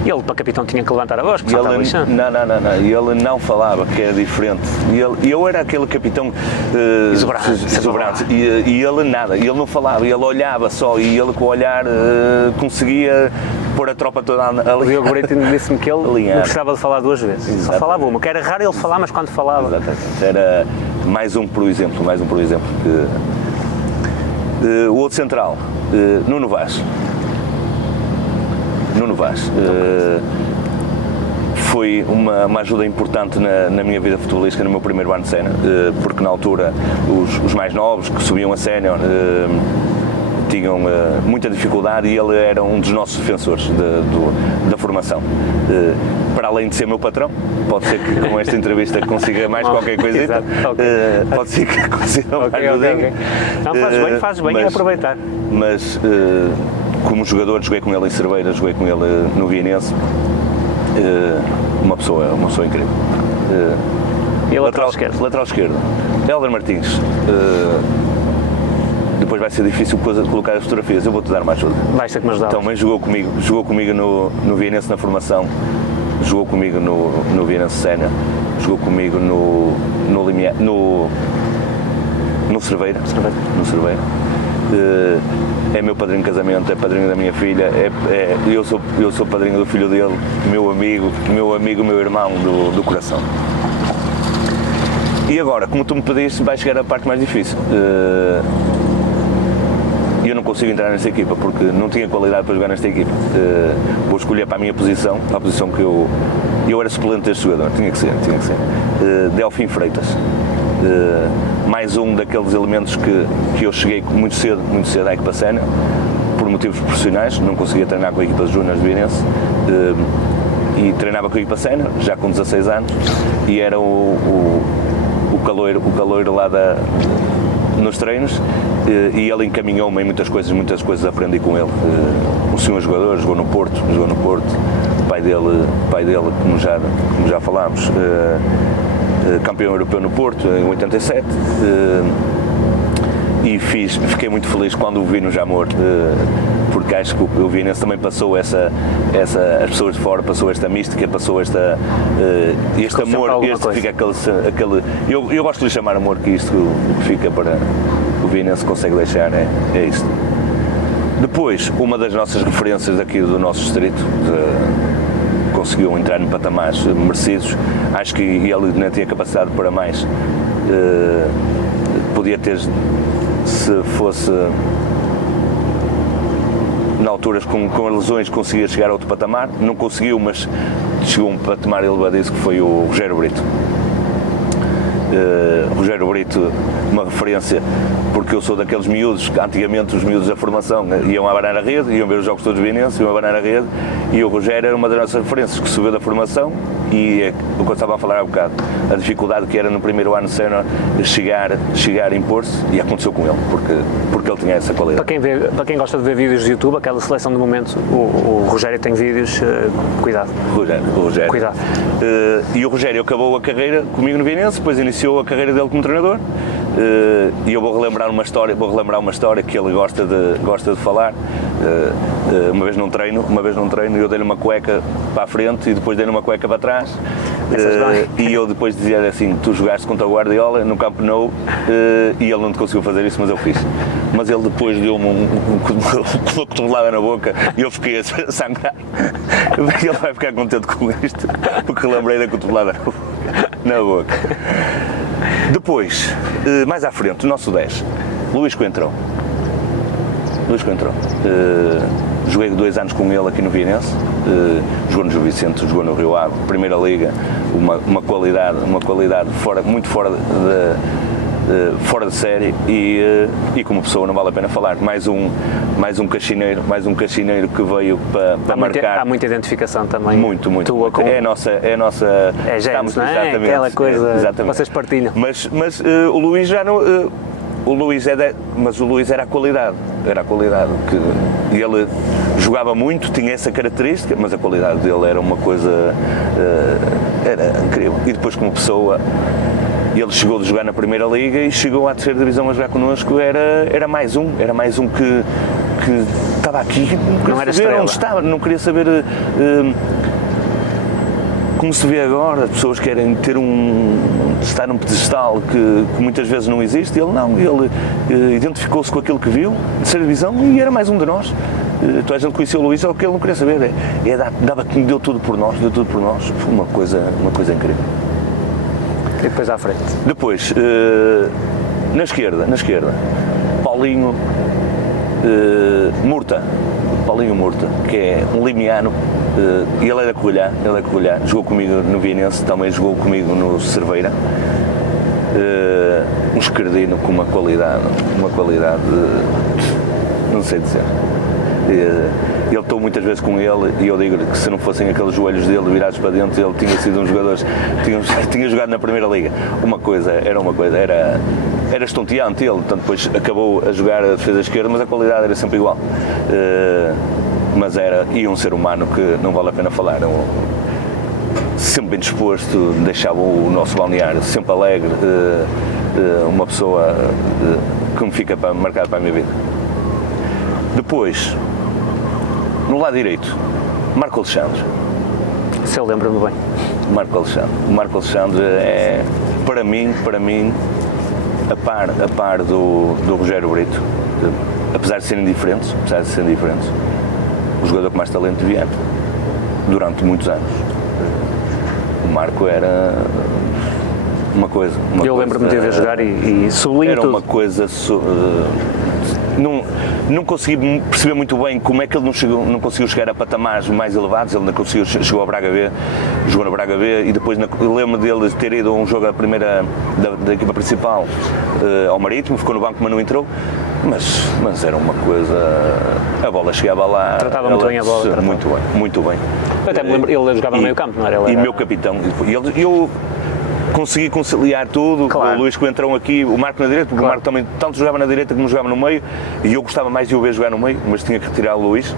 E ele para capitão tinha que levantar a voz, porque estava lixando. Não, ele não falava, que era diferente. E eu era aquele capitão exuberante. E ele nada, ele não falava, ele olhava só, e ele com o olhar conseguia pôr a tropa toda a O Diogo Brito disse-me que ele Alinhar. não precisava de falar 2 vezes, Exatamente. só falava uma, que era raro ele falar, mas quando falava... Exatamente. Era mais um por exemplo. O outro central, Nuno Vaz. Foi uma ajuda importante na minha vida futebolística no meu primeiro ano de sénior, porque na altura os mais novos que subiam a sénior tinham muita dificuldade e ele era um dos nossos defensores da formação. Para além de ser meu patrão, pode ser que com esta entrevista consiga mais qualquer coisita, pode ser que consiga mais ajudinha. Não, fazes bem em aproveitar. Mas como jogador joguei com ele em Cerveira, joguei com ele no Vienense, uma pessoa incrível. E lateral esquerdo? Lateral esquerdo, Hélder Martins. Depois vai ser difícil colocar as fotografias, eu vou-te dar mais ajuda. Vais ter que me ajudar. Também jogou comigo no Vienense na formação, jogou comigo no Vienense Sénior, jogou comigo no Cerveira. No Cerveira. É meu padrinho de casamento, é padrinho da minha filha, eu sou padrinho do filho dele, meu amigo, meu irmão do coração. E agora, como tu me pediste, vai chegar a parte mais difícil. Eu não consigo entrar nesta equipa porque não tinha qualidade para jogar nesta equipa. Vou escolher para a minha posição, para a posição que eu era suplente deste jogador, tinha que ser. Delfim Freitas. Mais um daqueles elementos que eu cheguei muito cedo à equipa sénior, por motivos profissionais, não conseguia treinar com a equipa de júniores de Vienense, e treinava com a equipa sénior, já com 16 anos, e era o caloiro lá nos treinos, e ele encaminhou-me em muitas coisas aprendi com ele. Um senhor jogador, jogou no Porto, o pai dele, como já falámos, campeão europeu no Porto em 87, e fiquei muito feliz quando o vi no Jamor, porque acho que o Vienense também passou as pessoas de fora, passou esta mística, passou este amor, fica aquele eu gosto de lhe chamar amor, que isto que fica para o Vienense consegue deixar, é isto. Depois, uma das nossas referências daqui do nosso distrito, conseguiu entrar em patamares merecidos, acho que ele não tinha capacidade para mais, podia ter, se fosse na alturas com as lesões, conseguia chegar a outro patamar, não conseguiu, mas chegou a um patamar elevadíssimo, que foi o Rogério Brito. Rogério Brito, uma referência, porque eu sou daqueles miúdos, que antigamente os miúdos da formação iam à Banana Rede, iam ver os jogos todos vienenses, iam à Banana Rede, e o Rogério era uma das nossas referências, que subiu da formação, e é o que eu estava a falar há bocado, a dificuldade que era no primeiro ano de sénior chegar a impor-se, e aconteceu com ele, porque ele tinha essa qualidade. Para quem gosta de ver vídeos de YouTube, aquela seleção de momentos, o Rogério tem vídeos, cuidado. Rogério. Cuidado. E o Rogério acabou a carreira comigo no Vienense, depois iniciou a carreira dele como treinador, e eu vou relembrar uma história que ele gosta de falar. Uma vez num treino eu dei-lhe uma cueca para a frente e depois dei-lhe uma cueca para trás, e eu depois dizia assim: tu jogaste contra o Guardiola no Camp Nou, e ele não te conseguiu fazer isso, mas eu fiz. Mas ele depois deu-me uma cotovelada na boca e eu fiquei a sangrar. Ele vai ficar contente com isto, porque lembrei da cotovelada na boca. Depois, mais à frente, o nosso 10, Luís Coentrão. Joguei 2 anos com ele aqui no Vienense, jogou no Gil Vicente, jogou no Rio Ave, Primeira Liga, uma qualidade muito fora de série, e como pessoa não vale a pena falar. Mais um caxineiro que veio para marcar. Há muita identificação também. Muito. Tua com... É a nossa. É gente, não é? Aquela coisa que vocês partilham. Mas o Luís já não. O Luís era a qualidade. Que ele jogava muito, tinha essa característica, mas a qualidade dele era uma coisa. Era incrível. E depois, como pessoa, ele chegou de jogar na Primeira Liga e chegou à terceira divisão a jogar connosco. Era mais um que estava aqui, não queria saber onde estava, não queria saber. Como se vê agora, as pessoas querem estar num pedestal que muitas vezes não existe. Ele não, ele identificou-se com aquilo que viu, terceira divisão, e era mais um de nós. Toda a gente conhecia o Luís, é o que ele não queria saber, deu tudo por nós, foi uma coisa incrível. E depois à frente? Depois, na esquerda, Paulinho Murta, que é um limiano, e ele é da Covilhã, jogou comigo no Vienense, também jogou comigo no Cerveira, um esquerdino com uma qualidade, não sei dizer. Ele estou muitas vezes com ele e eu digo-lhe que se não fossem aqueles joelhos dele virados para dentro, ele tinha sido um jogador, tinha jogado na Primeira Liga. Era estonteante ele, portanto depois acabou a jogar a defesa esquerda, mas a qualidade era sempre igual. Mas era um ser humano que não vale a pena falar. Sempre bem disposto, deixava o nosso balneário sempre alegre, uma pessoa que me fica marcada para a minha vida. Depois, no lado direito, Marco Alexandre. Se eu lembro-me bem. Marco Alexandre é, para mim, a par do Rogério Brito, apesar de serem diferentes, o jogador com mais talento de Viana, durante muitos anos. O Marco era uma coisa. Eu lembro-me de ver jogar e sublinho era tudo. Uma coisa. Não consegui perceber muito bem como é que ele não conseguiu chegar a patamares mais elevados. Ele não conseguiu, chegou ao Braga B, jogou no Braga B e depois lembro dele ter ido a um jogo da primeira da equipa principal ao Marítimo, ficou no banco mas não entrou. Mas era uma coisa. A bola chegava lá. Tratava muito bem a bola. Muito bem. Eu até me lembro, ele jogava no meio campo, não era? E meu capitão. Eu consegui conciliar tudo, claro. O Luís que entrou aqui, o Marco na direita, porque claro. O Marco também tanto jogava na direita como jogava no meio, e eu gostava mais de o ver jogar no meio, mas tinha que retirar o Luís.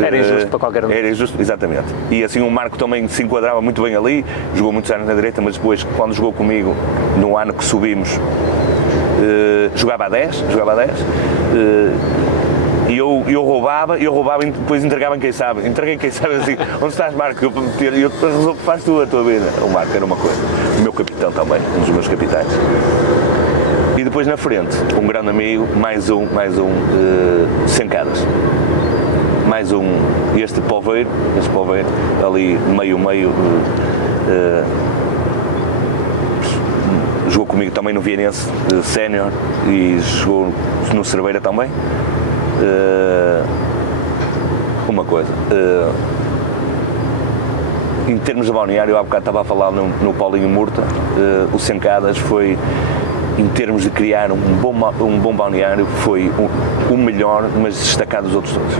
Era injusto para qualquer um. Era injusto, exatamente. E assim o Marco também se enquadrava muito bem ali, jogou muitos anos na direita, mas depois, quando jogou comigo, no ano que subimos, jogava a 10, e eu roubava e depois entregava em quem sabe. Entreguei em quem sabe assim, onde estás, Marco? Eu faz tu a tua vida. O Marco era uma coisa. O meu capitão também, um dos meus capitães. E depois na frente, um grande amigo, mais um Sencadas. Mais um, este Poveiro, ali meio, jogou comigo também no Vienense, sénior, e jogou no Cerveira também. Uma coisa, em termos de balneário, há bocado estava a falar no Paulinho Murta, o Sencadas foi, em termos de criar um bom balneário, foi o melhor, mas destacado dos outros todos.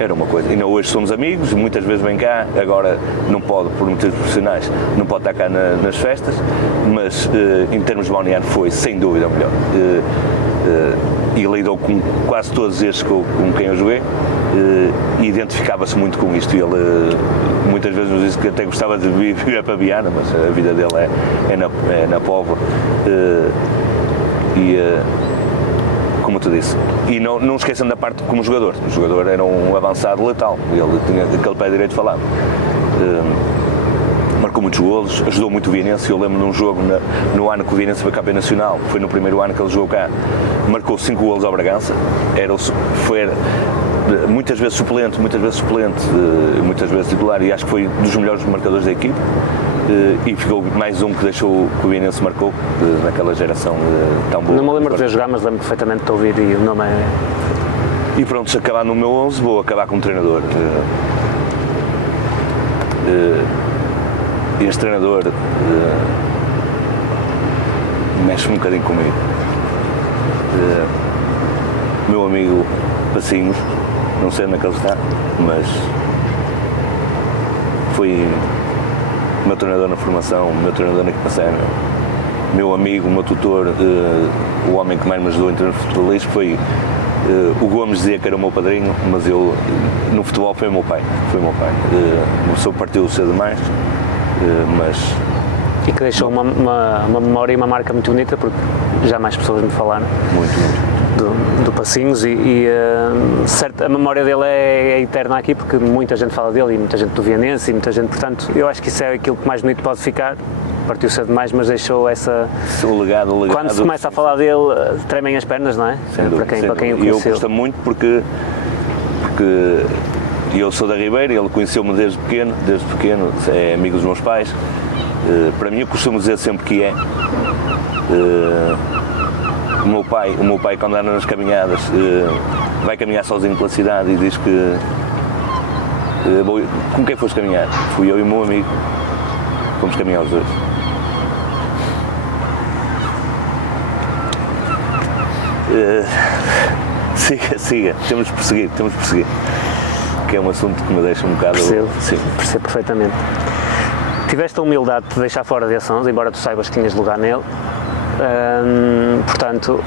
Era uma coisa, ainda hoje somos amigos, muitas vezes vem cá, agora não pode, por motivos profissionais, não pode estar cá nas festas, mas em termos de balneário foi sem dúvida o melhor. E lidou com quase todos estes com quem eu joguei e identificava-se muito com isto. Ele muitas vezes nos disse que até gostava de vir para Viana, mas a vida dele é na Póvoa. Como tu disse. E não esqueçam da parte como jogador. O jogador era um avançado letal. Ele tinha aquele pé direito falado. Marcou muitos golos, ajudou muito o Vienense. Eu lembro de um jogo no ano que o Vienense foi campeão nacional, foi no primeiro ano que ele jogou cá, marcou 5 golos ao Bragança, foi muitas vezes suplente, muitas vezes titular, e acho que foi dos melhores marcadores da equipe. E ficou mais um que deixou que o Vienense marcou naquela geração tão boa. Não me lembro de ver jogar, mas lembro perfeitamente de ouvir e o nome é... E pronto, se acabar no meu 11, vou acabar como treinador. Este treinador mexe um bocadinho comigo. Meu amigo Passinhos, não sei onde é que ele está, mas foi meu treinador na formação, meu treinador na equipa sénior, meu amigo, meu tutor, o homem que mais me ajudou em termos de futebolista foi o Gomes, dizia que era o meu padrinho, mas eu no futebol foi o meu pai. Uma pessoa partiu cedo demais, mas... E que deixou uma memória e uma marca muito bonita, porque já mais pessoas me falaram. Muito. Do Passinhos certo, a memória dele é eterna aqui, porque muita gente fala dele e muita gente do Vienense e muita gente, portanto, eu acho que isso é aquilo que mais bonito pode ficar. Partiu cedo demais, mas deixou essa... O legado. Quando se começa a falar dele, tremem as pernas, não é? Sem dúvida, para quem o conheceu. E eu gosto muito porque porque eu sou da Ribeira, ele conheceu-me desde pequeno, é amigo dos meus pais. Para mim, eu costumo dizer sempre que é. O meu pai quando anda nas caminhadas, vai caminhar sozinho pela cidade e diz que com quem foste caminhar? Fui eu e o meu amigo, fomos caminhar os dois. Siga, temos de prosseguir, que é um assunto que me deixa um bocado... Percebo perfeitamente. Tiveste a humildade de te deixar fora de Ações, embora tu saibas que tinhas lugar nele, portanto,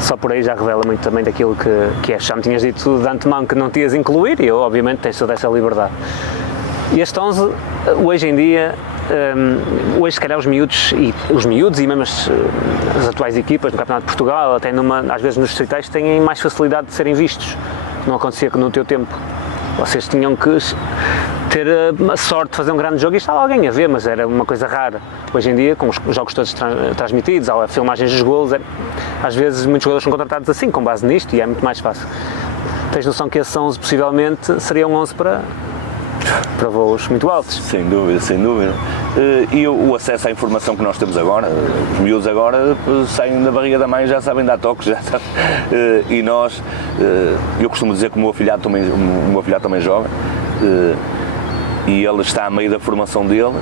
só por aí já revela muito também daquilo que és. Já me tinhas dito de antemão que não te ias incluir e eu, obviamente, tens toda essa liberdade. E este 11, hoje em dia, hoje se calhar os miúdos e mesmo as atuais equipas no Campeonato de Portugal, até às vezes nos distritais, têm mais facilidade de serem vistos. Não acontecia que no teu tempo. Vocês tinham que ter a sorte de fazer um grande jogo e estava alguém a ver, mas era uma coisa rara. Hoje em dia, com os jogos todos transmitidos, a filmagens dos golos, às vezes muitos jogadores são contratados assim, com base nisto, e é muito mais fácil. Tens noção que esses 11 possivelmente seriam 11 para voos muito altos? Sem dúvida. E o acesso à informação que nós temos agora, os miúdos agora saem da barriga da mãe, já sabem dar toques, e nós, eu costumo dizer que o meu afilhado também joga, e ele está a meio da formação dele,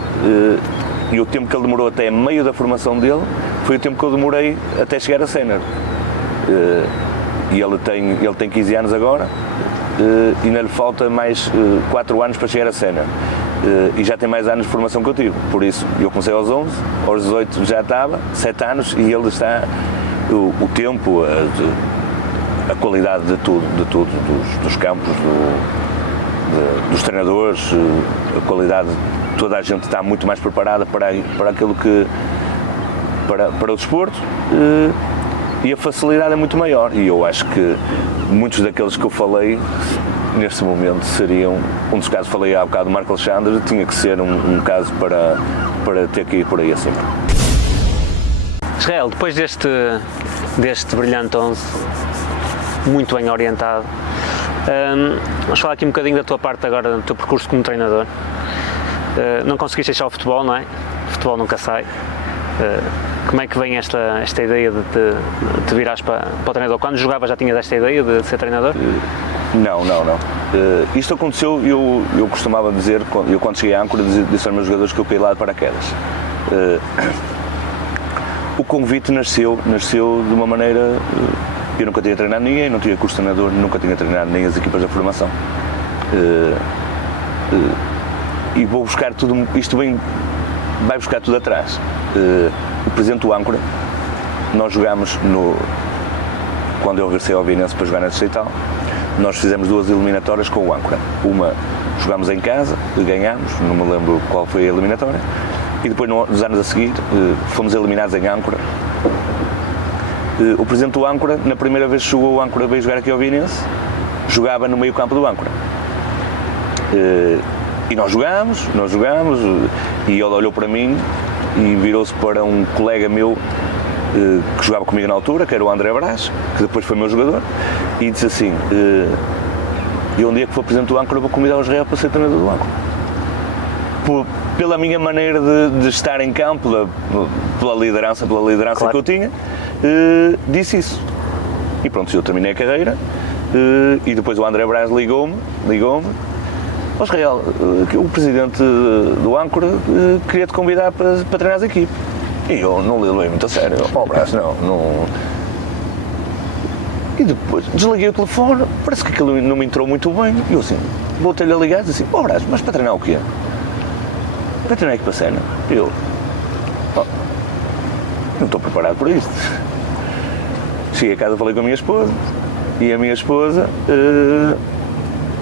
e o tempo que ele demorou até meio da formação dele foi o tempo que eu demorei até chegar a sénior. E ele tem 15 anos agora, e ainda lhe falta mais 4 anos para chegar a sénior. E já tem mais anos de formação que eu tive, por isso eu comecei aos 11, aos 18 já estava, 7 anos, e ele está, o tempo, a qualidade de tudo, dos campos, dos treinadores, a qualidade, toda a gente está muito mais preparada para aquilo que, para o desporto, e a facilidade é muito maior, e eu acho que muitos daqueles que eu falei neste momento seriam, um dos casos, falei há bocado do Marco Alexandre, tinha que ser um caso para ter que ir por aí acima. Israel, depois deste brilhante 11, muito bem orientado, vamos falar aqui um bocadinho da tua parte agora, do teu percurso como treinador. Não conseguiste deixar o futebol, não é? O futebol nunca sai. Como é que vem esta ideia de te virares para o treinador? Quando jogavas já tinhas esta ideia de ser treinador? Não. Isto aconteceu, eu costumava dizer, eu quando cheguei à Âncora, disse aos meus jogadores que eu caí lá de paraquedas. O convite nasceu de uma maneira, eu nunca tinha treinado ninguém, não tinha curso de treinador, nunca tinha treinado nem as equipas da formação. E vou buscar tudo, vai buscar tudo atrás. O presidente do Âncora, nós jogámos quando eu regressei ao Vinense para jogar na Distrital, nós fizemos 2 eliminatórias com o Âncora. Uma jogámos em casa, ganhámos, não me lembro qual foi a eliminatória, e depois nos anos a seguir fomos eliminados em Âncora. O presidente do Âncora, na primeira vez que jogou o Âncora veio jogar aqui ao Vinense, jogava no meio campo do Âncora. E nós jogámos, e ele olhou para mim e virou-se para um colega meu que jogava comigo na altura, que era o André Brás, que depois foi meu jogador, e disse assim, e um dia que for presidente do Âncora vou convidar o Israel para ser treinador do Âncora. Pela minha maneira de estar em campo, pela liderança claro, que eu tinha, disse isso. E pronto, eu terminei a carreira, e depois o André Brás ligou-me, ó Israel, o presidente do Âncora queria-te convidar para treinar a equipe. E eu não levei muito a sério, Brás, não. E depois desliguei o telefone, parece que aquilo não me entrou muito bem. E eu assim, voltei-lhe a ligar e disse assim, Brás, mas para treinar o quê? Para treinar a equipa sénior. E eu, não estou preparado para isto. Cheguei a casa, falei com a minha esposa, e a minha esposa,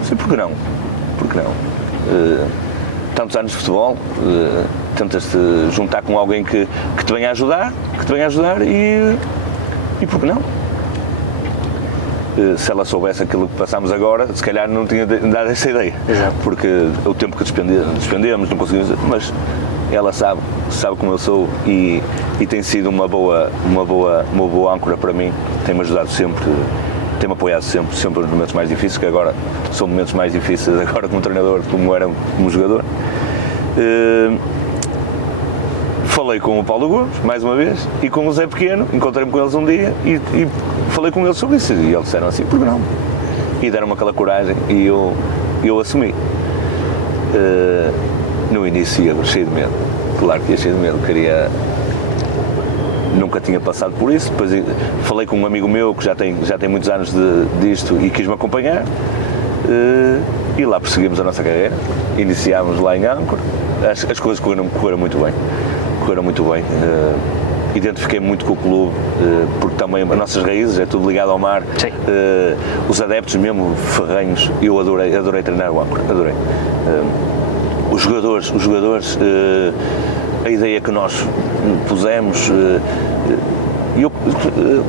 disse, por que não? Tantos anos de futebol, tentas-te juntar com alguém que te venha a ajudar, e por que não? Se ela soubesse aquilo que passámos agora, se calhar não tinha dado essa ideia. Exato. Porque o tempo que despendemos, não conseguimos, mas ela sabe como eu sou e tem sido uma boa âncora para mim, tem-me ajudado sempre tem-me apoiado sempre nos momentos mais difíceis, que agora são momentos mais difíceis agora como treinador, como era como jogador. Falei com o Paulo Gomes, mais uma vez, e com o Zé Pequeno, encontrei-me com eles um dia e falei com eles sobre isso, e eles disseram assim, por que não? E deram-me aquela coragem e eu assumi. No início ia cheio de medo, claro que ia cheio de medo, nunca tinha passado por isso. Depois falei com um amigo meu que já tem muitos anos disto e quis-me acompanhar, e lá prosseguimos a nossa carreira, iniciámos lá em Âncora, as coisas correram muito bem, identifiquei muito com o clube, porque também as nossas raízes é tudo ligado ao mar. Os adeptos mesmo ferrenhos, eu adorei treinar o Âncora, adorei. Os jogadores, a ideia que nós pusemos,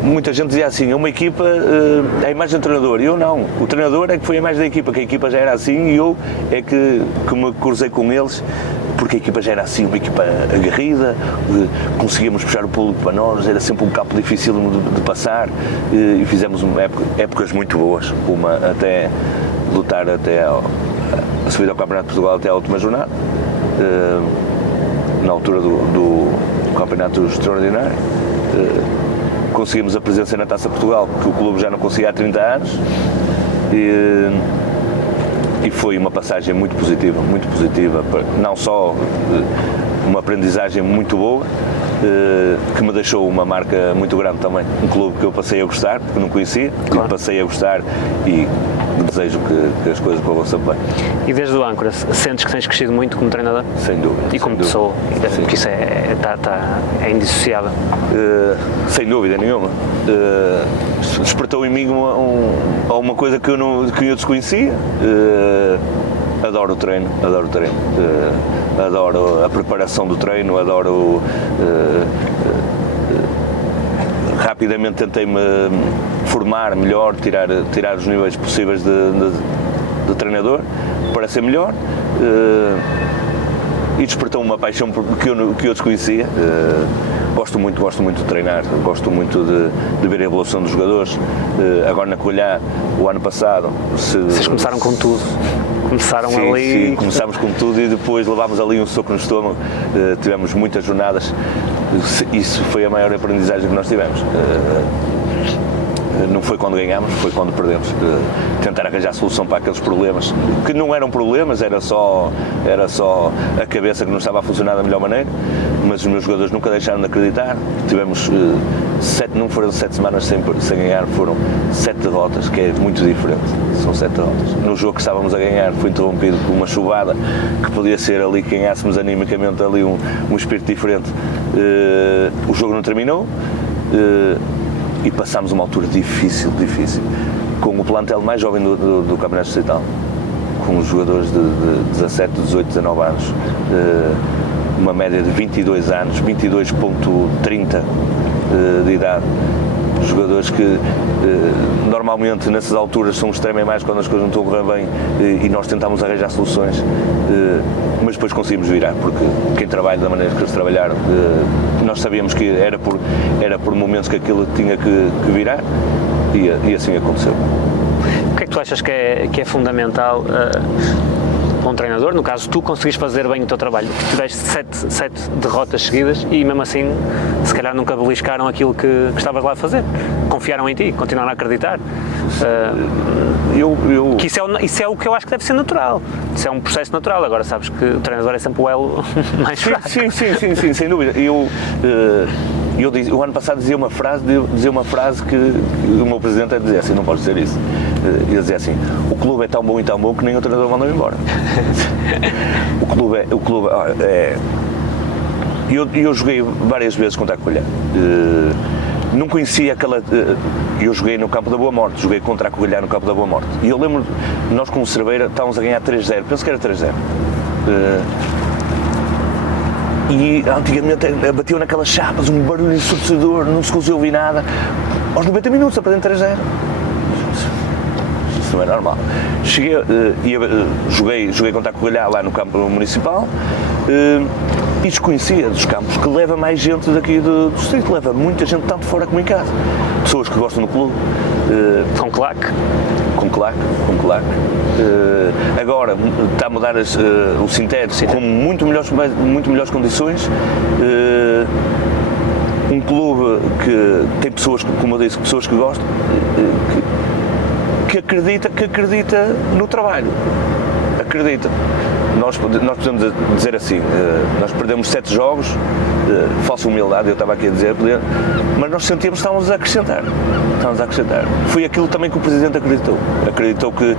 muita gente dizia assim, uma equipa é a imagem do treinador, e eu não, o treinador é que foi a imagem da equipa, que a equipa já era assim, e eu é que me cruzei com eles, porque a equipa já era assim, uma equipa aguerrida, conseguíamos puxar o público para nós, era sempre um campo difícil de passar, e fizemos épocas muito boas, uma até lutar até a subida ao Campeonato de Portugal até à última jornada, na altura do Campeonato Extraordinário. Conseguimos a presença na Taça Portugal, que o clube já não conseguia há 30 anos, e foi uma passagem muito positiva, não só uma aprendizagem muito boa, que me deixou uma marca muito grande também, um clube que eu passei a gostar, que não conhecia, claro. Passei a gostar e desejo que as coisas corram sempre bem. E desde o Âncora, sentes que tens crescido muito como treinador? Sem dúvida. E como pessoa? Porque isso é indissociável. Sem dúvida nenhuma. Despertou em mim uma coisa que eu desconhecia. Adoro o treino, adoro a preparação do treino, rapidamente tentei-me formar melhor, tirar os níveis possíveis de treinador para ser melhor, e despertou uma paixão que eu desconhecia. Gosto muito de treinar, gosto muito de ver a evolução dos jogadores. Agora na Covilhã, o ano passado... Vocês começaram com tudo. Sim, começámos com tudo e depois levámos ali um soco no estômago, tivemos muitas jornadas, isso foi a maior aprendizagem que nós tivemos. Não foi quando ganhámos, foi quando perdemos. Tentar arranjar solução para aqueles problemas, que não eram problemas, era só a cabeça que não estava a funcionar da melhor maneira, mas os meus jogadores nunca deixaram de acreditar. Tivemos não foram 7 semanas sem ganhar, foram 7 derrotas, que é muito diferente, são 7 derrotas. No jogo que estávamos a ganhar foi interrompido por uma chuvada, que podia ser ali que ganhássemos animicamente ali um espírito diferente. O jogo não terminou, e passámos uma altura difícil, com o plantel mais jovem do Campeonato Distrital, com os jogadores de 17, 18, 19 anos, uma média de 22 anos, 22,30 de idade, jogadores que normalmente nessas alturas são os que tremem mais quando as coisas não estão a correr bem, e nós tentámos arranjar soluções, mas depois conseguimos virar, porque quem trabalha da maneira que eles trabalharam, nós sabíamos que era por momentos que aquilo tinha que virar, e assim aconteceu. O que é que tu achas que é fundamental para um treinador? No caso, tu conseguiste fazer bem o teu trabalho, tiveste 7 derrotas seguidas e mesmo assim se calhar nunca beliscaram aquilo que estavas lá a fazer, confiaram em ti, continuaram a acreditar. Que isso é o que eu acho que deve ser natural, isso é um processo natural. Agora sabes que o treinador é sempre o elo mais fraco. Sim, sem dúvida. O ano passado dizia uma frase que o meu presidente dizia assim, não podes dizer isso. Ele dizia assim, o clube é tão bom e tão bom que nem o treinador mandou embora. Eu joguei várias vezes contra a Covilhã. Não conhecia aquela... Eu joguei no Campo da Boa Morte, joguei contra a Covilhã no Campo da Boa Morte. E eu lembro, nós com o Cerveira estávamos a ganhar 3-0, penso que era 3-0. E antigamente batiam naquelas chapas, um barulho ensurdecedor, não se conseguia ouvir nada. Aos 90 minutos, a perder 3-0. Isso não é normal. Joguei contra a Covilhã lá no campo municipal, e desconhecia dos campos que leva mais gente daqui do distrito, leva muita gente, tanto fora como em casa. Pessoas que gostam do clube, Com claque. Com claque. Agora está a mudar o sintético com muito melhores condições. Um clube que tem pessoas, como eu disse, pessoas que gostam, que acredita no trabalho. Acredita. Nós podemos dizer assim, nós perdemos 7 jogos, falsa humildade, eu estava aqui a dizer, mas nós sentíamos que estávamos a acrescentar. Foi aquilo também que o Presidente acreditou que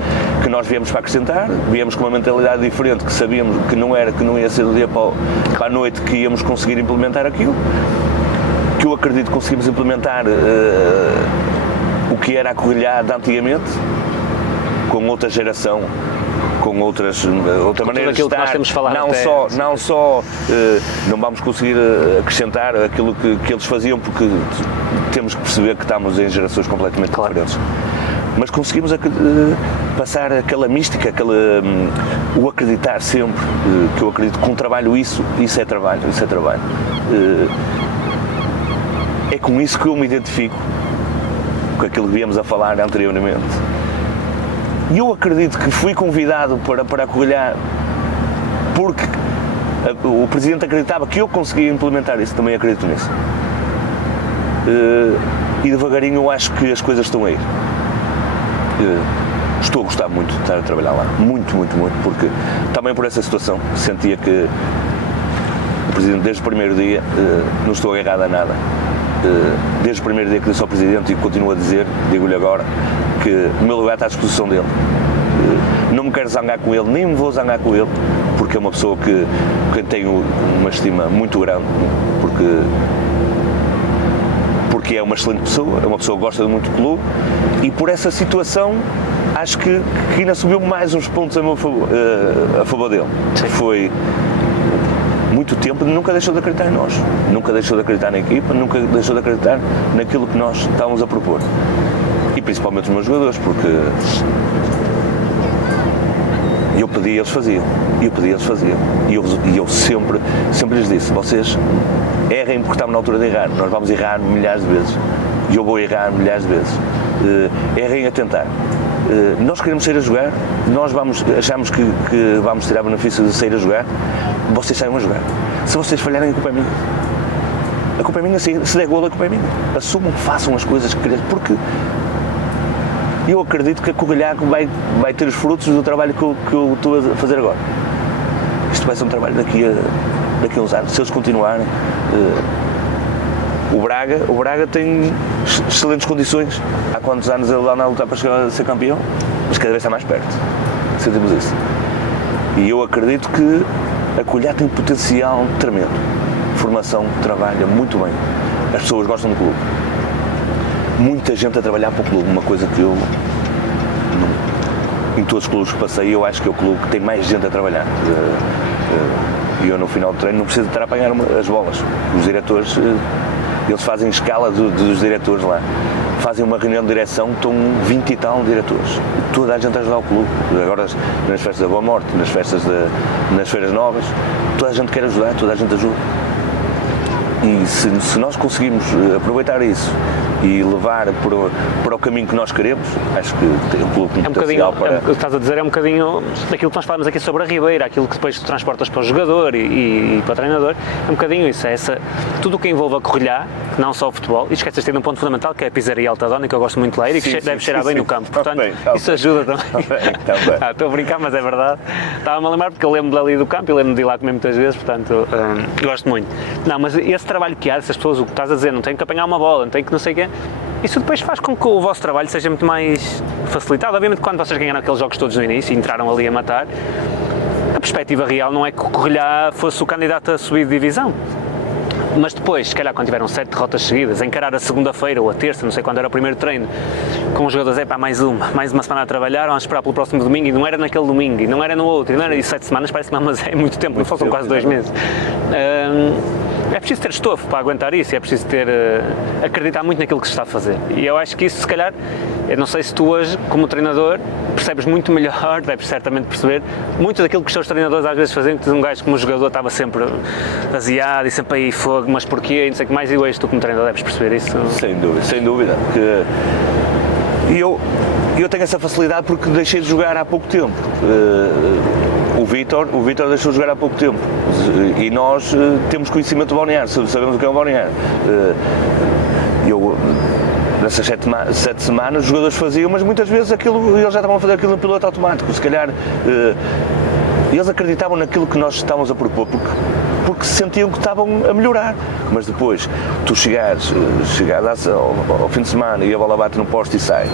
nós viemos para acrescentar, viemos com uma mentalidade diferente, que sabíamos que não ia ser do dia para a noite que íamos conseguir implementar aquilo, que eu acredito que conseguimos implementar o que era a Covilhã de antigamente, com outra geração, com outra maneira de estar, que nós temos falado não vamos conseguir acrescentar aquilo que eles faziam, porque temos que perceber que estamos em gerações completamente diferentes. Mas conseguimos passar aquela mística, o acreditar sempre, que eu acredito que com trabalho isso é trabalho. É com isso que eu me identifico, com aquilo que viemos a falar anteriormente. E eu acredito que fui convidado para a Covilhã porque o Presidente acreditava que eu conseguia implementar isso, também acredito nisso. E devagarinho eu acho que as coisas estão a ir. Estou a gostar muito de estar a trabalhar lá, muito, porque também por essa situação sentia que o Presidente desde o primeiro dia, não estou agarrado a nada, desde o primeiro dia que disse ao Presidente e continuo a dizer, digo-lhe agora, que o meu lugar está à disposição dele. Não me quero zangar com ele, nem me vou zangar com ele, porque é uma pessoa que tenho uma estima muito grande, porque é uma excelente pessoa, é uma pessoa que gosta muito do clube, e por essa situação acho que ainda subiu mais uns pontos a favor dele. Sim. Foi muito tempo, nunca deixou de acreditar em nós, nunca deixou de acreditar na equipa, nunca deixou de acreditar naquilo que nós estávamos a propor. E principalmente os meus jogadores, porque eu pedia e eles faziam. E eu sempre lhes disse, vocês errem porque estamos na altura de errar, nós vamos errar milhares de vezes. E eu vou errar milhares de vezes. Errem a tentar. Nós queremos sair a jogar, achamos que vamos tirar benefício de sair a jogar, vocês saiam a jogar. Se vocês falharem, a culpa é minha. A culpa é minha, se der golo, a culpa é minha. Assumam, façam as coisas que querem, porque eu acredito que a Covilhã vai ter os frutos do trabalho que eu estou a fazer agora. Isto vai ser um trabalho daqui a uns anos, se eles continuarem. O Braga tem excelentes condições. Há quantos anos ele anda a lutar para chegar a ser campeão? Mas cada vez está mais perto. Sentimos isso. E eu acredito que a Covilhã tem potencial tremendo. Formação, trabalha muito bem. As pessoas gostam do clube. Muita gente a trabalhar para o clube, uma coisa que eu, em todos os clubes que passei, eu acho que é o clube que tem mais gente a trabalhar. E eu no final do treino não preciso estar a apanhar as bolas. Os diretores, eles fazem escala dos diretores lá. Fazem uma reunião de direção, estão 20 e tal diretores. Toda a gente a ajudar o clube. Agora nas festas da Boa Morte, nas feiras novas, toda a gente quer ajudar, toda a gente ajuda. E se nós conseguimos aproveitar isso e levar para o caminho que nós queremos, acho que tem um clube com potencial para... O que estás a dizer é um bocadinho daquilo que nós falamos aqui sobre a Ribeira, aquilo que depois tu transportas para o jogador e para o treinador, é um bocadinho isso, tudo o que envolve a Corrilhá, não só o futebol, e esqueces de ter um ponto fundamental que é a pizzaria Altadona, que eu gosto muito de ler e que deve cheirar bem no campo, portanto isso ajuda também. Estou a brincar, mas é verdade. Estava-me a lembrar porque eu lembro ali do campo e lembro de ir lá comer muitas vezes, portanto gosto muito. Não, mas esse trabalho que há dessas pessoas, o que estás a dizer, não tem que apanhar uma bola, não tem que não sei o quê, isso depois faz com que o vosso trabalho seja muito mais facilitado. Obviamente, quando vocês ganharam aqueles jogos todos no início e entraram ali a matar, a perspectiva real não é que o Corrilhá fosse o candidato a subir de divisão. Mas depois, se calhar, quando tiveram 7 derrotas seguidas, encarar a segunda-feira ou a terça, não sei quando era o primeiro treino, com os jogadores, mais uma semana a trabalhar, vamos esperar pelo próximo domingo, e não era naquele domingo, e não era no outro, e não era de 7 semanas, parece que não, mas é muito tempo, não são quase 2 meses. É preciso ter estofo para aguentar isso, é preciso acreditar muito naquilo que se está a fazer. E eu acho que isso, se calhar, eu não sei se tu hoje, como treinador, percebes muito melhor, deves certamente perceber, muito daquilo que os teus treinadores às vezes fazem, que um gajo como jogador estava sempre aziado e sempre aí fogo, mas porquê, e não sei o que mais, e hoje tu como treinador deves perceber isso. Sem dúvida, que E eu tenho essa facilidade porque deixei de jogar há pouco tempo. O Vítor deixou de jogar há pouco tempo e nós temos conhecimento do balneário, sabemos o que é um balneário. Nessas 7 semanas os jogadores faziam, mas muitas vezes eles já estavam a fazer aquilo no piloto automático. Se calhar eles acreditavam naquilo que nós estávamos a propor porque sentiam que estavam a melhorar. Mas depois tu chegares ao fim de semana e a bola bate no poste e sai,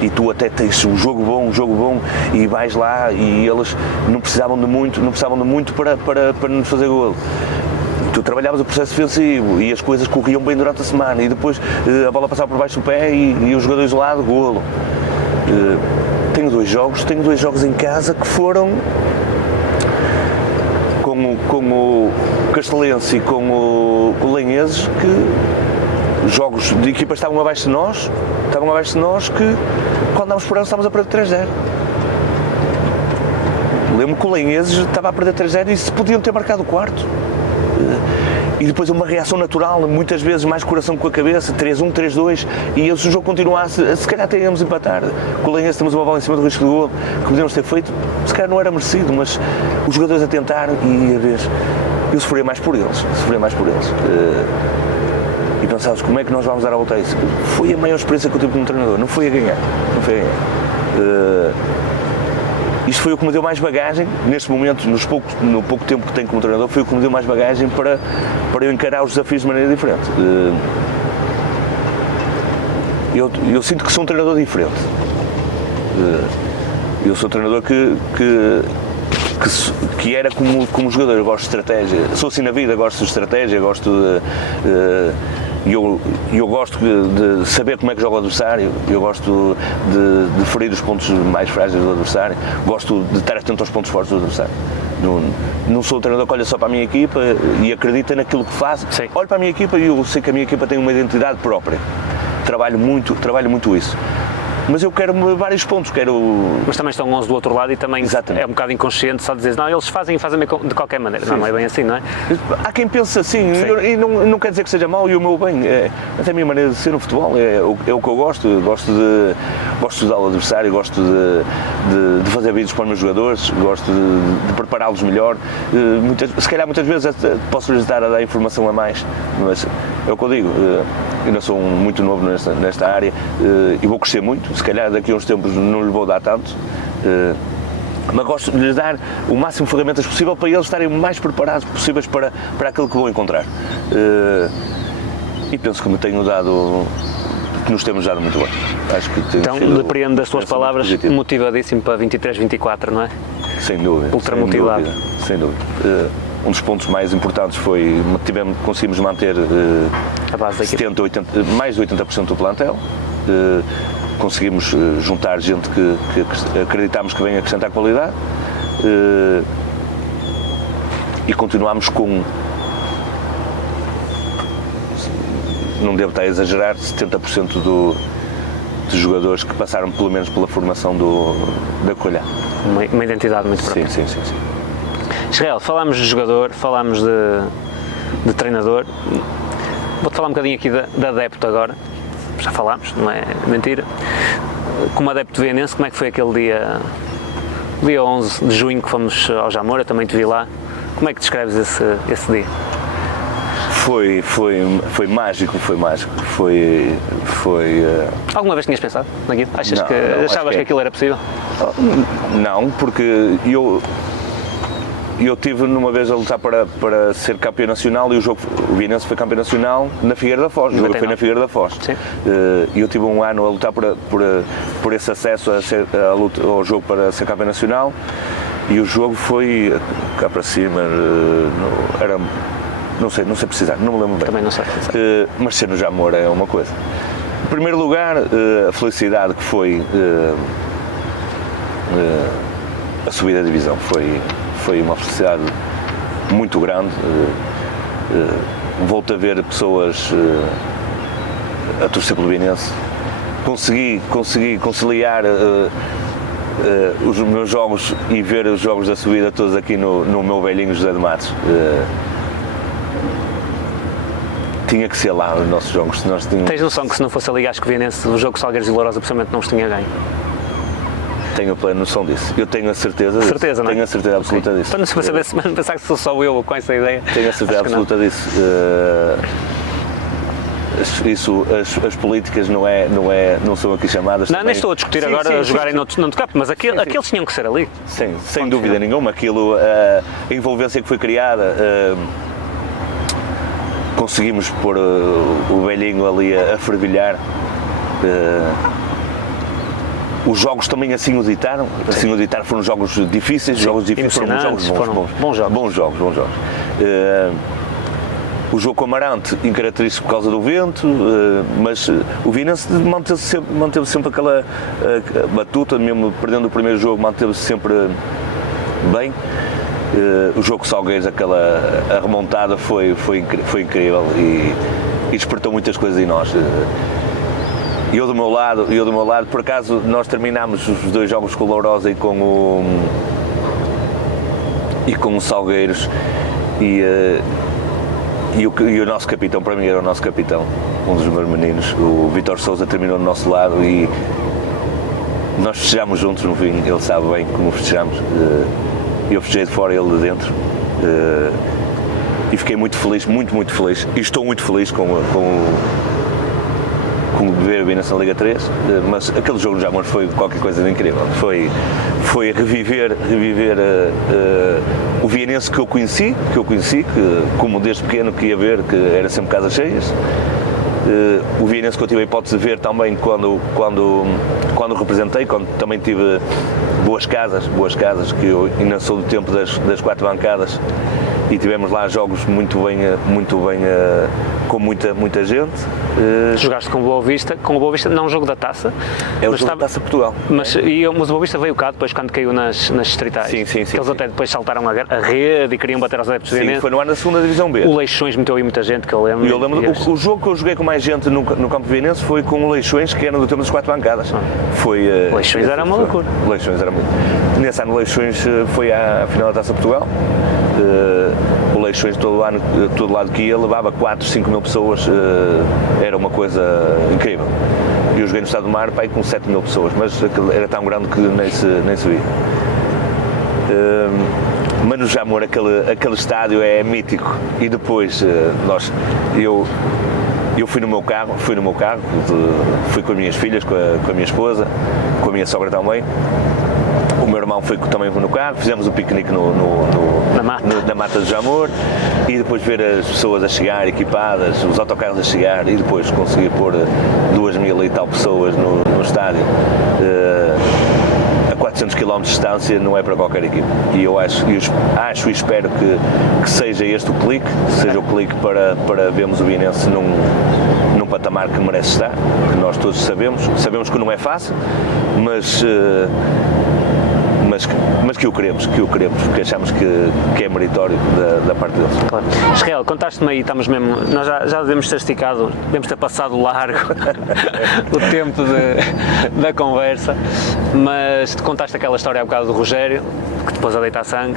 e tu até tens um jogo bom e vais lá e eles não precisavam de muito para nos fazer golo. Tu trabalhavas o processo defensivo e as coisas corriam bem durante a semana e depois a bola passava por baixo do pé e o jogador isolado, golo. Tenho dois jogos em casa que foram com o Castelense e com o Lenheses, que jogos de equipas estavam abaixo de nós que quando andámos por eles estávamos a perder 3-0. Lembro que o Lenheses estava a perder 3-0 e se podiam ter marcado o quarto. E depois uma reação natural, muitas vezes mais coração com a cabeça, 3-1, 3-2, e se o jogo continuasse, se calhar teríamos empatar. Com o Lenheses temos uma bola em cima do risco do golo, que podíamos ter feito, se calhar não era merecido, mas os jogadores a tentar e a ver, eu sofria mais por eles. E pensávamos, como é que nós vamos dar a volta a isso? Foi a maior experiência que eu tive como treinador, não foi a ganhar. Isto foi o que me deu mais bagagem, neste momento, no pouco tempo que tenho como treinador, foi o que me deu mais bagagem para eu encarar os desafios de maneira diferente. Eu sinto que sou um treinador diferente. Eu sou um treinador que era como jogador, eu gosto de estratégia. Sou assim na vida, gosto de estratégia, gosto de... Eu gosto de saber como é que joga o adversário, eu gosto de ferir os pontos mais frágeis do adversário, gosto de estar atento aos pontos fortes do adversário. Não sou um treinador que olha só para a minha equipa e acredita naquilo que faz. Sim. Olho para a minha equipa e eu sei que a minha equipa tem uma identidade própria. Trabalho muito isso. Mas eu quero vários pontos, Mas também estão 11 do outro lado e também Exatamente. é um bocado inconsciente só dizer, não, eles fazem de qualquer maneira, Sim. não é bem assim, não é? Há quem pense assim, e não quer dizer que seja mau e o meu bem, até a minha maneira de ser no futebol, é o que eu gosto de estudar o adversário, gosto de fazer vídeos para os meus jogadores, gosto de prepará-los melhor, se calhar muitas vezes posso-lhes dar a dar informação a mais, mas é o que eu digo, ainda sou muito novo nesta área e vou crescer muito, se calhar daqui a uns tempos não lhe vou dar tanto, mas gosto de lhes dar o máximo de ferramentas possível para eles estarem o mais preparados possíveis para aquilo que vão encontrar. E penso que me tenho dado, que nos temos dado muito bem. Acho que então, depreendo das tuas palavras, motivadíssimo para 23-24, não é? Sem dúvida. Ultra motivado. Sem dúvida. Um dos pontos mais importantes foi conseguimos manter a base da 70, 80, mais de 80% do plantel. Conseguimos juntar gente que acreditámos que vem acrescentar qualidade e continuámos com, não devo estar a exagerar, 70% dos jogadores que passaram pelo menos pela formação da Covilhã. Uma identidade muito própria. Sim. Israel, falámos de jogador, falámos de treinador, vou-te falar um bocadinho aqui de adepto agora, já falámos, não é mentira. Como adepto vienense, como é que foi aquele dia 11 de junho que fomos ao Jamor, eu também te vi lá, como é que descreves esse dia? Foi mágico, Alguma vez tinhas pensado naquilo? Achavas que aquilo era possível? Não, porque eu tive numa vez a lutar para ser campeão nacional e o Vienense foi campeão nacional na Figueira da Foz, o jogo foi na Figueira da Foz. E eu tive um ano a lutar por esse acesso ao jogo para ser campeão nacional e o jogo foi cá para cima, não sei precisar, não me lembro bem. Também não sei. Mas ser no Jamor é uma coisa. Em primeiro lugar, a felicidade que foi a subida da divisão, foi uma felicidade muito grande. Volto a ver pessoas a torcer pelo Vienense. Consegui conciliar os meus jogos e ver os jogos da subida todos aqui no meu velhinho José de Matos. tinha que ser lá os nossos jogos. Nós tínhamos... Tens noção que se não fosse a Liga Ascoviense, o jogo Salgueiros e Lourosa, possivelmente não os tinha ganho? Tenho a plena noção disso. Eu tenho a certeza disso. Certeza, não é? Tenho a certeza absoluta disso. Para não saber se pensar que sou só eu com essa ideia. Tenho a certeza absoluta disso. As políticas não são aqui chamadas. Não, nem estou a discutir agora a jogarem noutro campo, mas aqueles tinham que ser ali. Sim, sem dúvida nenhuma. Aquilo, a envolvência que foi criada, conseguimos pôr o velhinho ali a fervilhar. Os jogos também assim o ditaram. Assim o ditaram, foram jogos difíceis, foram jogos bons jogos. O jogo com o Amarante, incaracterístico por causa do vento, mas o Vinense manteve sempre aquela batuta, mesmo perdendo o primeiro jogo, manteve-se sempre bem. O jogo com Salgueiros, a remontada foi incrível e despertou muitas coisas em nós. E eu do meu lado, por acaso, nós terminámos os dois jogos com o Lourosa e com o Salgueiros e o nosso capitão, para mim era o nosso capitão, um dos meus meninos, o Vítor Sousa, terminou do nosso lado e nós festejámos juntos no fim, ele sabe bem como festejámos. Eu festejei de fora e ele de dentro. E fiquei muito feliz, muito feliz, e estou muito feliz com ver a Vinense na Liga 3, mas aquele jogo de Jamor foi qualquer coisa de incrível. Foi reviver o Vianense que eu conheci, que como desde pequeno que ia ver, que era sempre casas cheias. O Vianense que eu tive a hipótese de ver também quando representei, quando também tive boas casas, que eu ainda sou do tempo das 4 bancadas, e tivemos lá jogos muito bem com muita gente. Jogaste com o Boa Vista não um jogo da Taça. É o jogo da Taça Portugal. Mas o Boa Vista veio cá depois quando caiu nas distritais. Sim. Eles até depois saltaram a rede e queriam bater aos adeptos do Vianense. Foi no ano da 2ª Divisão B. O Leixões meteu aí muita gente, que eu lembro. O jogo que eu joguei com mais gente no campo Vianense foi com o Leixões, que era do tempo das 4 bancadas. Leixões era uma loucura. Leixões era muito. Nesse ano Leixões foi à final da Taça Portugal. O Leixões todo lado que ia levava 4, 5 mil pessoas, era uma coisa incrível. E eu joguei no Estado do Mar com 7 mil pessoas, mas era tão grande que nem se via. Mas no Jamor aquele estádio é mítico. E depois eu fui no meu carro, fui com as minhas filhas, com a minha esposa, com a minha sogra também. O meu irmão foi também no carro, fizemos o piquenique na mata do Jamor, e depois ver as pessoas a chegar equipadas, os autocarros a chegar, e depois conseguir pôr 2.000 e tal pessoas no estádio. A 400 km de distância não é para qualquer equipe, e eu acho e espero que seja este o clique, para vermos o Vinense num patamar que merece estar, que nós todos sabemos que não é fácil, mas que o queremos, porque achamos que é meritório da parte deles. Claro. Israel, contaste-me aí, nós já devemos ter esticado, devemos ter passado largo o tempo da conversa, mas te contaste aquela história há bocado do Rogério, que te pôs a deitar sangue,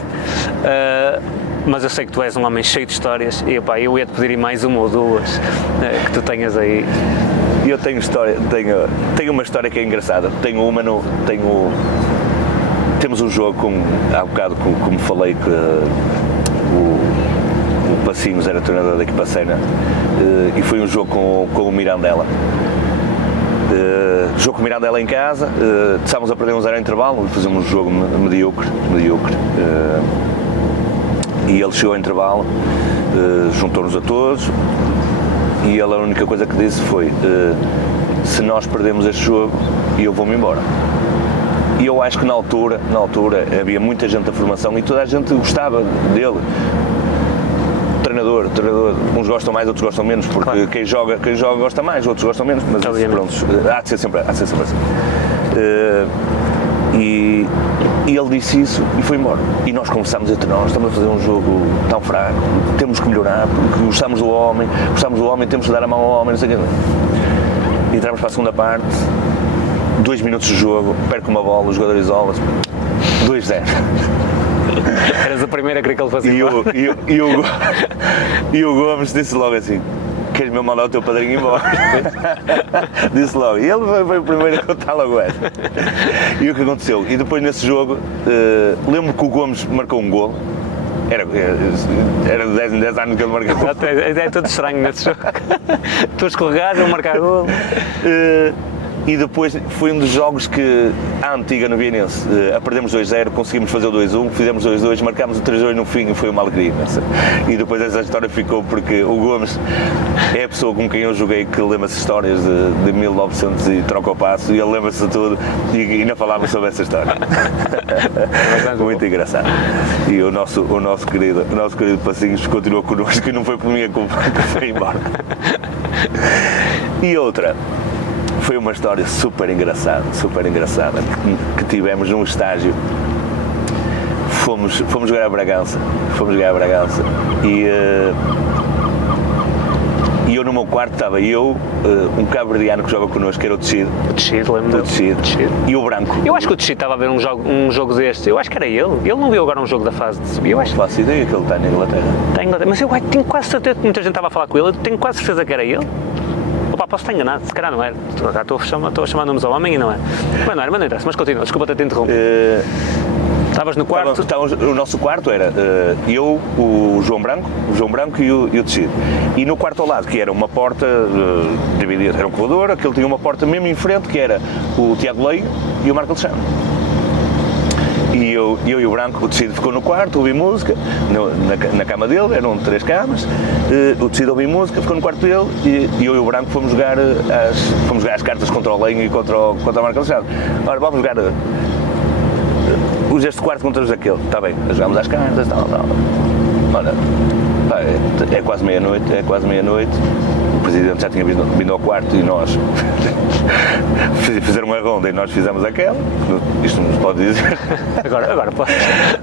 mas eu sei que tu és um homem cheio de histórias e eu ia-te pedir mais uma ou duas que tu tenhas aí. Eu tenho uma história que é engraçada, temos um jogo, há bocado, como falei, que o Passinhos era treinador da equipa Sena, e foi um jogo com o Mirandela. Jogo com o Mirandela em casa, estávamos a perder 1-0 ao intervalo, fizemos um jogo medíocre. E ele chegou ao intervalo, juntou-nos a todos, e ele, a única coisa que disse foi: se nós perdemos este jogo, eu vou-me embora. E eu acho que na altura havia muita gente da formação e toda a gente gostava dele. Treinador, uns gostam mais, outros gostam menos, porque claro, quem joga gosta mais, outros gostam menos, mas pronto, há de ser sempre assim. E ele disse isso e foi embora. E nós conversámos entre nós: estamos a fazer um jogo tão fraco, temos que melhorar, porque gostamos do homem, temos que dar a mão ao homem, não sei o quê. Entramos para a segunda parte, 2 minutos de jogo, perco uma bola, o jogador isola-se, 2-0. Eras a primeira a querer que ele fazia. E o Gomes disse logo assim: queres mesmo mandar o teu padrinho embora? Disse logo, e ele foi o primeiro a contar logo essa. E o que aconteceu? E depois nesse jogo, lembro que o Gomes marcou um golo. Era de 10 em 10 anos que ele marcou. É tudo estranho nesse jogo. Tu escorregar, ele marcar golo. E depois foi um dos jogos que, à antiga no Vianense, perdemos 2-0, conseguimos fazer o 2-1, fizemos 2-2, marcámos o 3-2 no fim e foi uma alegria imensa. E depois essa história ficou porque o Gomes é a pessoa com quem eu joguei que lembra-se histórias de 1900 e troca o passo, e ele lembra-se de tudo e ainda falávamos sobre essa história. Muito engraçado. E o nosso querido Passinhos continuou connosco e não foi por minha culpa que foi embora. E outra, foi uma história super engraçada que tivemos num estágio. Fomos jogar a Bragança e eu no meu quarto estava um cabo-verdiano que joga connosco, que era o Tecido. O Tecido, lembro-me. E o Branco. Eu acho que o Tecido estava a ver um jogo destes, eu acho que era ele. Ele não viu agora um jogo da fase de subir, eu acho. Faço ideia que ele está na Inglaterra. Mas eu tenho quase certeza que muita gente estava a falar com ele, eu tenho quase certeza que era ele. Opa, posso estar enganado, se calhar não era. Estou a chamar nomes ao homem e não é. Mas não era, mas não interessa, mas continua, desculpa te interromper. Estavas no quarto? O nosso quarto era eu, o João Branco e o Tecido. E no quarto ao lado, que era uma porta dividida, era um corredor, aquele tinha uma porta mesmo em frente, que era o Tiago Leio e o Marco Alexandre. E eu e o Branco, o Tecido ficou no quarto, ouvi música, na cama dele, eram 3 camas, o Tecido ouviu música, ficou no quarto dele, e eu e o Branco fomos jogar as cartas contra o Lenho e contra o Marco Alexandre. Ora, vamos jogar este quarto contra os aquele, está bem, jogámos as cartas, tal. Ora, é quase meia-noite, o Presidente já tinha vindo ao quarto e nós fizeram uma ronda e nós fizemos aquela, isto não se pode dizer. Agora pode.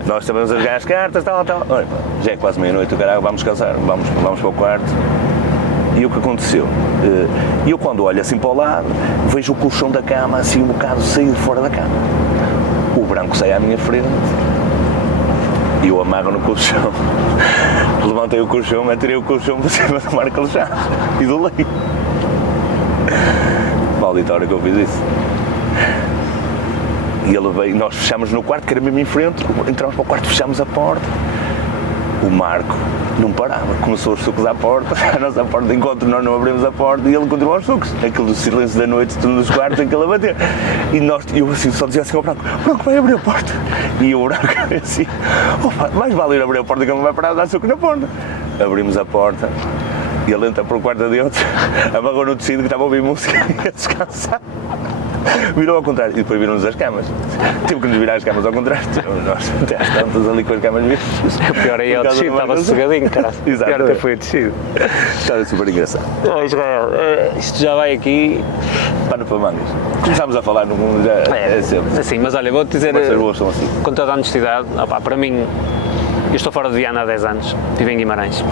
Nós estamos a jogar as cartas, tal. Olha, já é quase meia-noite, caralho, vamos descansar, vamos para o quarto. E o que aconteceu? Eu quando olho assim para o lado, vejo o colchão da cama assim um bocado sair de fora da cama. O Branco sai à minha frente e eu amarro no colchão. Levantei o colchão, atirei o colchão para cima do Marco Alexandre e do Leio. Maldita hora que eu fiz isso. E ele veio, nós fechámos no quarto, que era mesmo em frente, entramos para o quarto, fechámos a porta. O Marco não parava, começou os sucos à porta, a nossa porta de encontro, nós não abrimos a porta e ele continuou aos sucos. Aquele silêncio da noite, tudo nos quartos, aquele a bater. E eu assim, só dizia assim ao Branco, vai abrir a porta. E o Branco assim, opa, mais vale ir abrir a porta que ele não vai parar de dar suco na porta. Abrimos a porta e ele entra para o quarto adiante, amarrou no Tecido que estava a ouvir música e a descansar. Virou ao contrário e depois viram-nos as camas. Tive que nos virar as camas ao contrário. Nós até às tantas ali com as camas viradas. O pior é o Tecido, estava sossegadinho, cara. O pior até foi o Tecido. Estava super engraçado. Israel, isto já vai aqui. Pano para mangas. Começámos a falar no mundo, já é sempre. Assim, mas olha, vou-te dizer, São assim. com toda a honestidade, para mim, eu estou fora de Viana há 10 anos, vivo em Guimarães.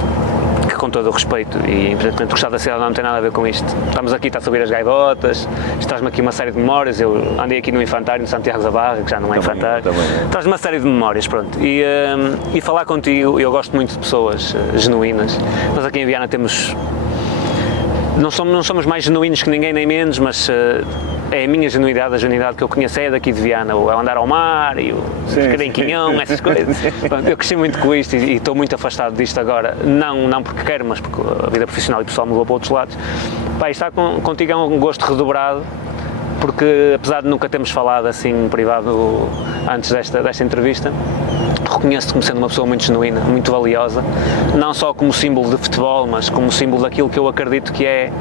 Que com todo o respeito e independentemente gostar da cidade não tem nada a ver com isto. Estamos aqui, está a subir as gaivotas, traz-me aqui uma série de memórias, eu andei aqui no Infantário, no Santiago da Barra, que já não é Infantário, traz-me uma série de memórias, pronto. E falar contigo, eu gosto muito de pessoas genuínas, nós aqui em Viana temos, não somos mais genuínos que ninguém nem menos, mas é a minha genuidade, a genuidade que eu conheço é daqui de Viana, o andar ao mar e o carenquinhão, essas coisas. Eu cresci muito com isto e estou muito afastado disto agora, não porque quero, mas porque a vida profissional e pessoal mudou para outros lados. Pá, estar contigo é um gosto redobrado, porque apesar de nunca termos falado assim privado antes desta entrevista, reconheço-te como sendo uma pessoa muito genuína, muito valiosa, não só como símbolo de futebol, mas como símbolo daquilo que eu acredito que é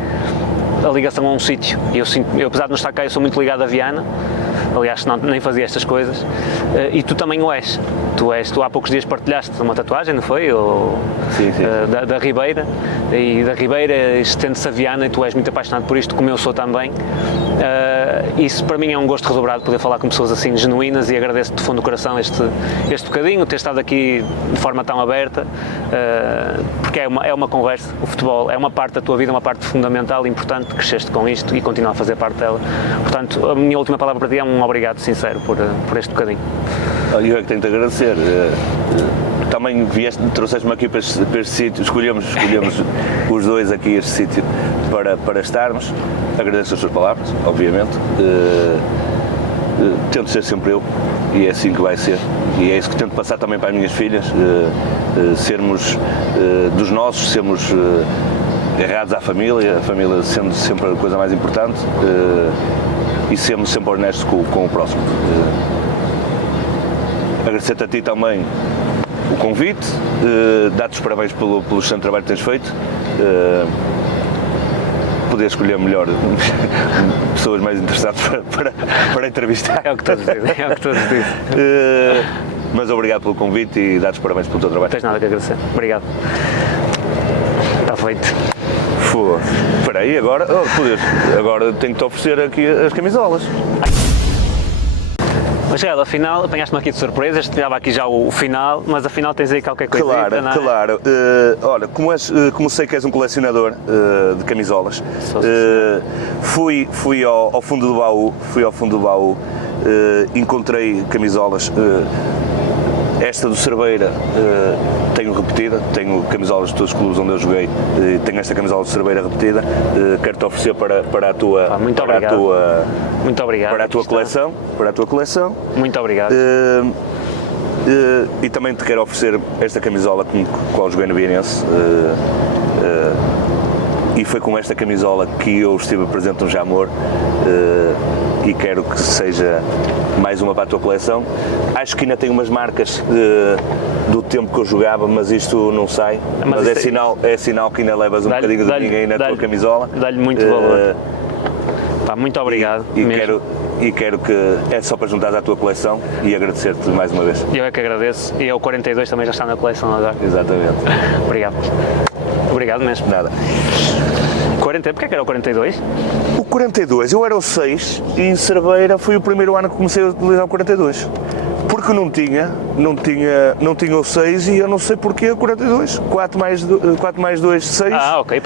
a ligação a um sítio. Eu, apesar de não estar cá, eu sou muito ligado a Viana, aliás, nem fazia estas coisas, e tu também o és. Tu há poucos dias partilhaste uma tatuagem, não foi? Sim. Da Ribeira, e da Ribeira estende-se a Viana e tu és muito apaixonado por isto, como eu sou também. Isso para mim é um gosto redobrado poder falar com pessoas assim genuínas e agradeço-te de fundo do coração este bocadinho, ter estado aqui de forma tão aberta, porque é uma conversa, o futebol é uma parte da tua vida, uma parte fundamental, importante, cresceste com isto e continua a fazer parte dela. Portanto, a minha última palavra para ti é um obrigado sincero por este bocadinho. Eu é que tenho de agradecer. também trouxeste-me aqui para este sítio, escolhemos os dois aqui este sítio para estarmos. Agradeço as suas palavras, obviamente. Tento ser sempre eu e é assim que vai ser. E é isso que tento passar também para as minhas filhas, sermos dos nossos, sermos agarrados à família, a família sendo sempre a coisa mais importante e sermos sempre honestos com o próximo. Agradecer-te a ti também o convite, dar-te os parabéns pelo excelente trabalho que tens feito, poder escolher melhor pessoas mais interessantes para entrevistar. É o que todos dizem. Mas obrigado pelo convite e dar-te os parabéns pelo teu trabalho. Não tens nada que agradecer. Obrigado. Está feito. Espera aí, agora tenho que te oferecer aqui as camisolas. Mas afinal, apanhaste-me aqui de surpresa, estava aqui já o final, mas afinal tens aí qualquer coisa. Claro. Olha, como sei que és um colecionador de camisolas, fui ao fundo do baú, encontrei camisolas. Esta do Cerveira tenho repetida, tenho camisolas de todos os clubes onde eu joguei, tenho esta camisola do Cerveira repetida, quero-te oferecer para a tua coleção. Muito obrigado. E também te quero oferecer esta camisola com a qual joguei no Vieirense. E foi com esta camisola que eu estive presente no Jamor e quero que seja mais uma para a tua coleção. Acho que ainda tem umas marcas do tempo que eu jogava, mas isto não sai. Mas é sinal que ainda levas um bocadinho de ninguém aí na tua camisola. Dá-lhe muito valor. Muito obrigado. E quero que é só para juntares à tua coleção e agradecer-te mais uma vez. Eu é que agradeço. E o 42 também já está na coleção agora. Exatamente. Obrigado. Obrigado mesmo. Nada. 40, porque é que era o 42? O 42, eu era o 6 e em Cerveira foi o primeiro ano que comecei a utilizar o 42. Porque não tinha o 6 e eu não sei porquê o 42. 4 mais 2, 6. Ok.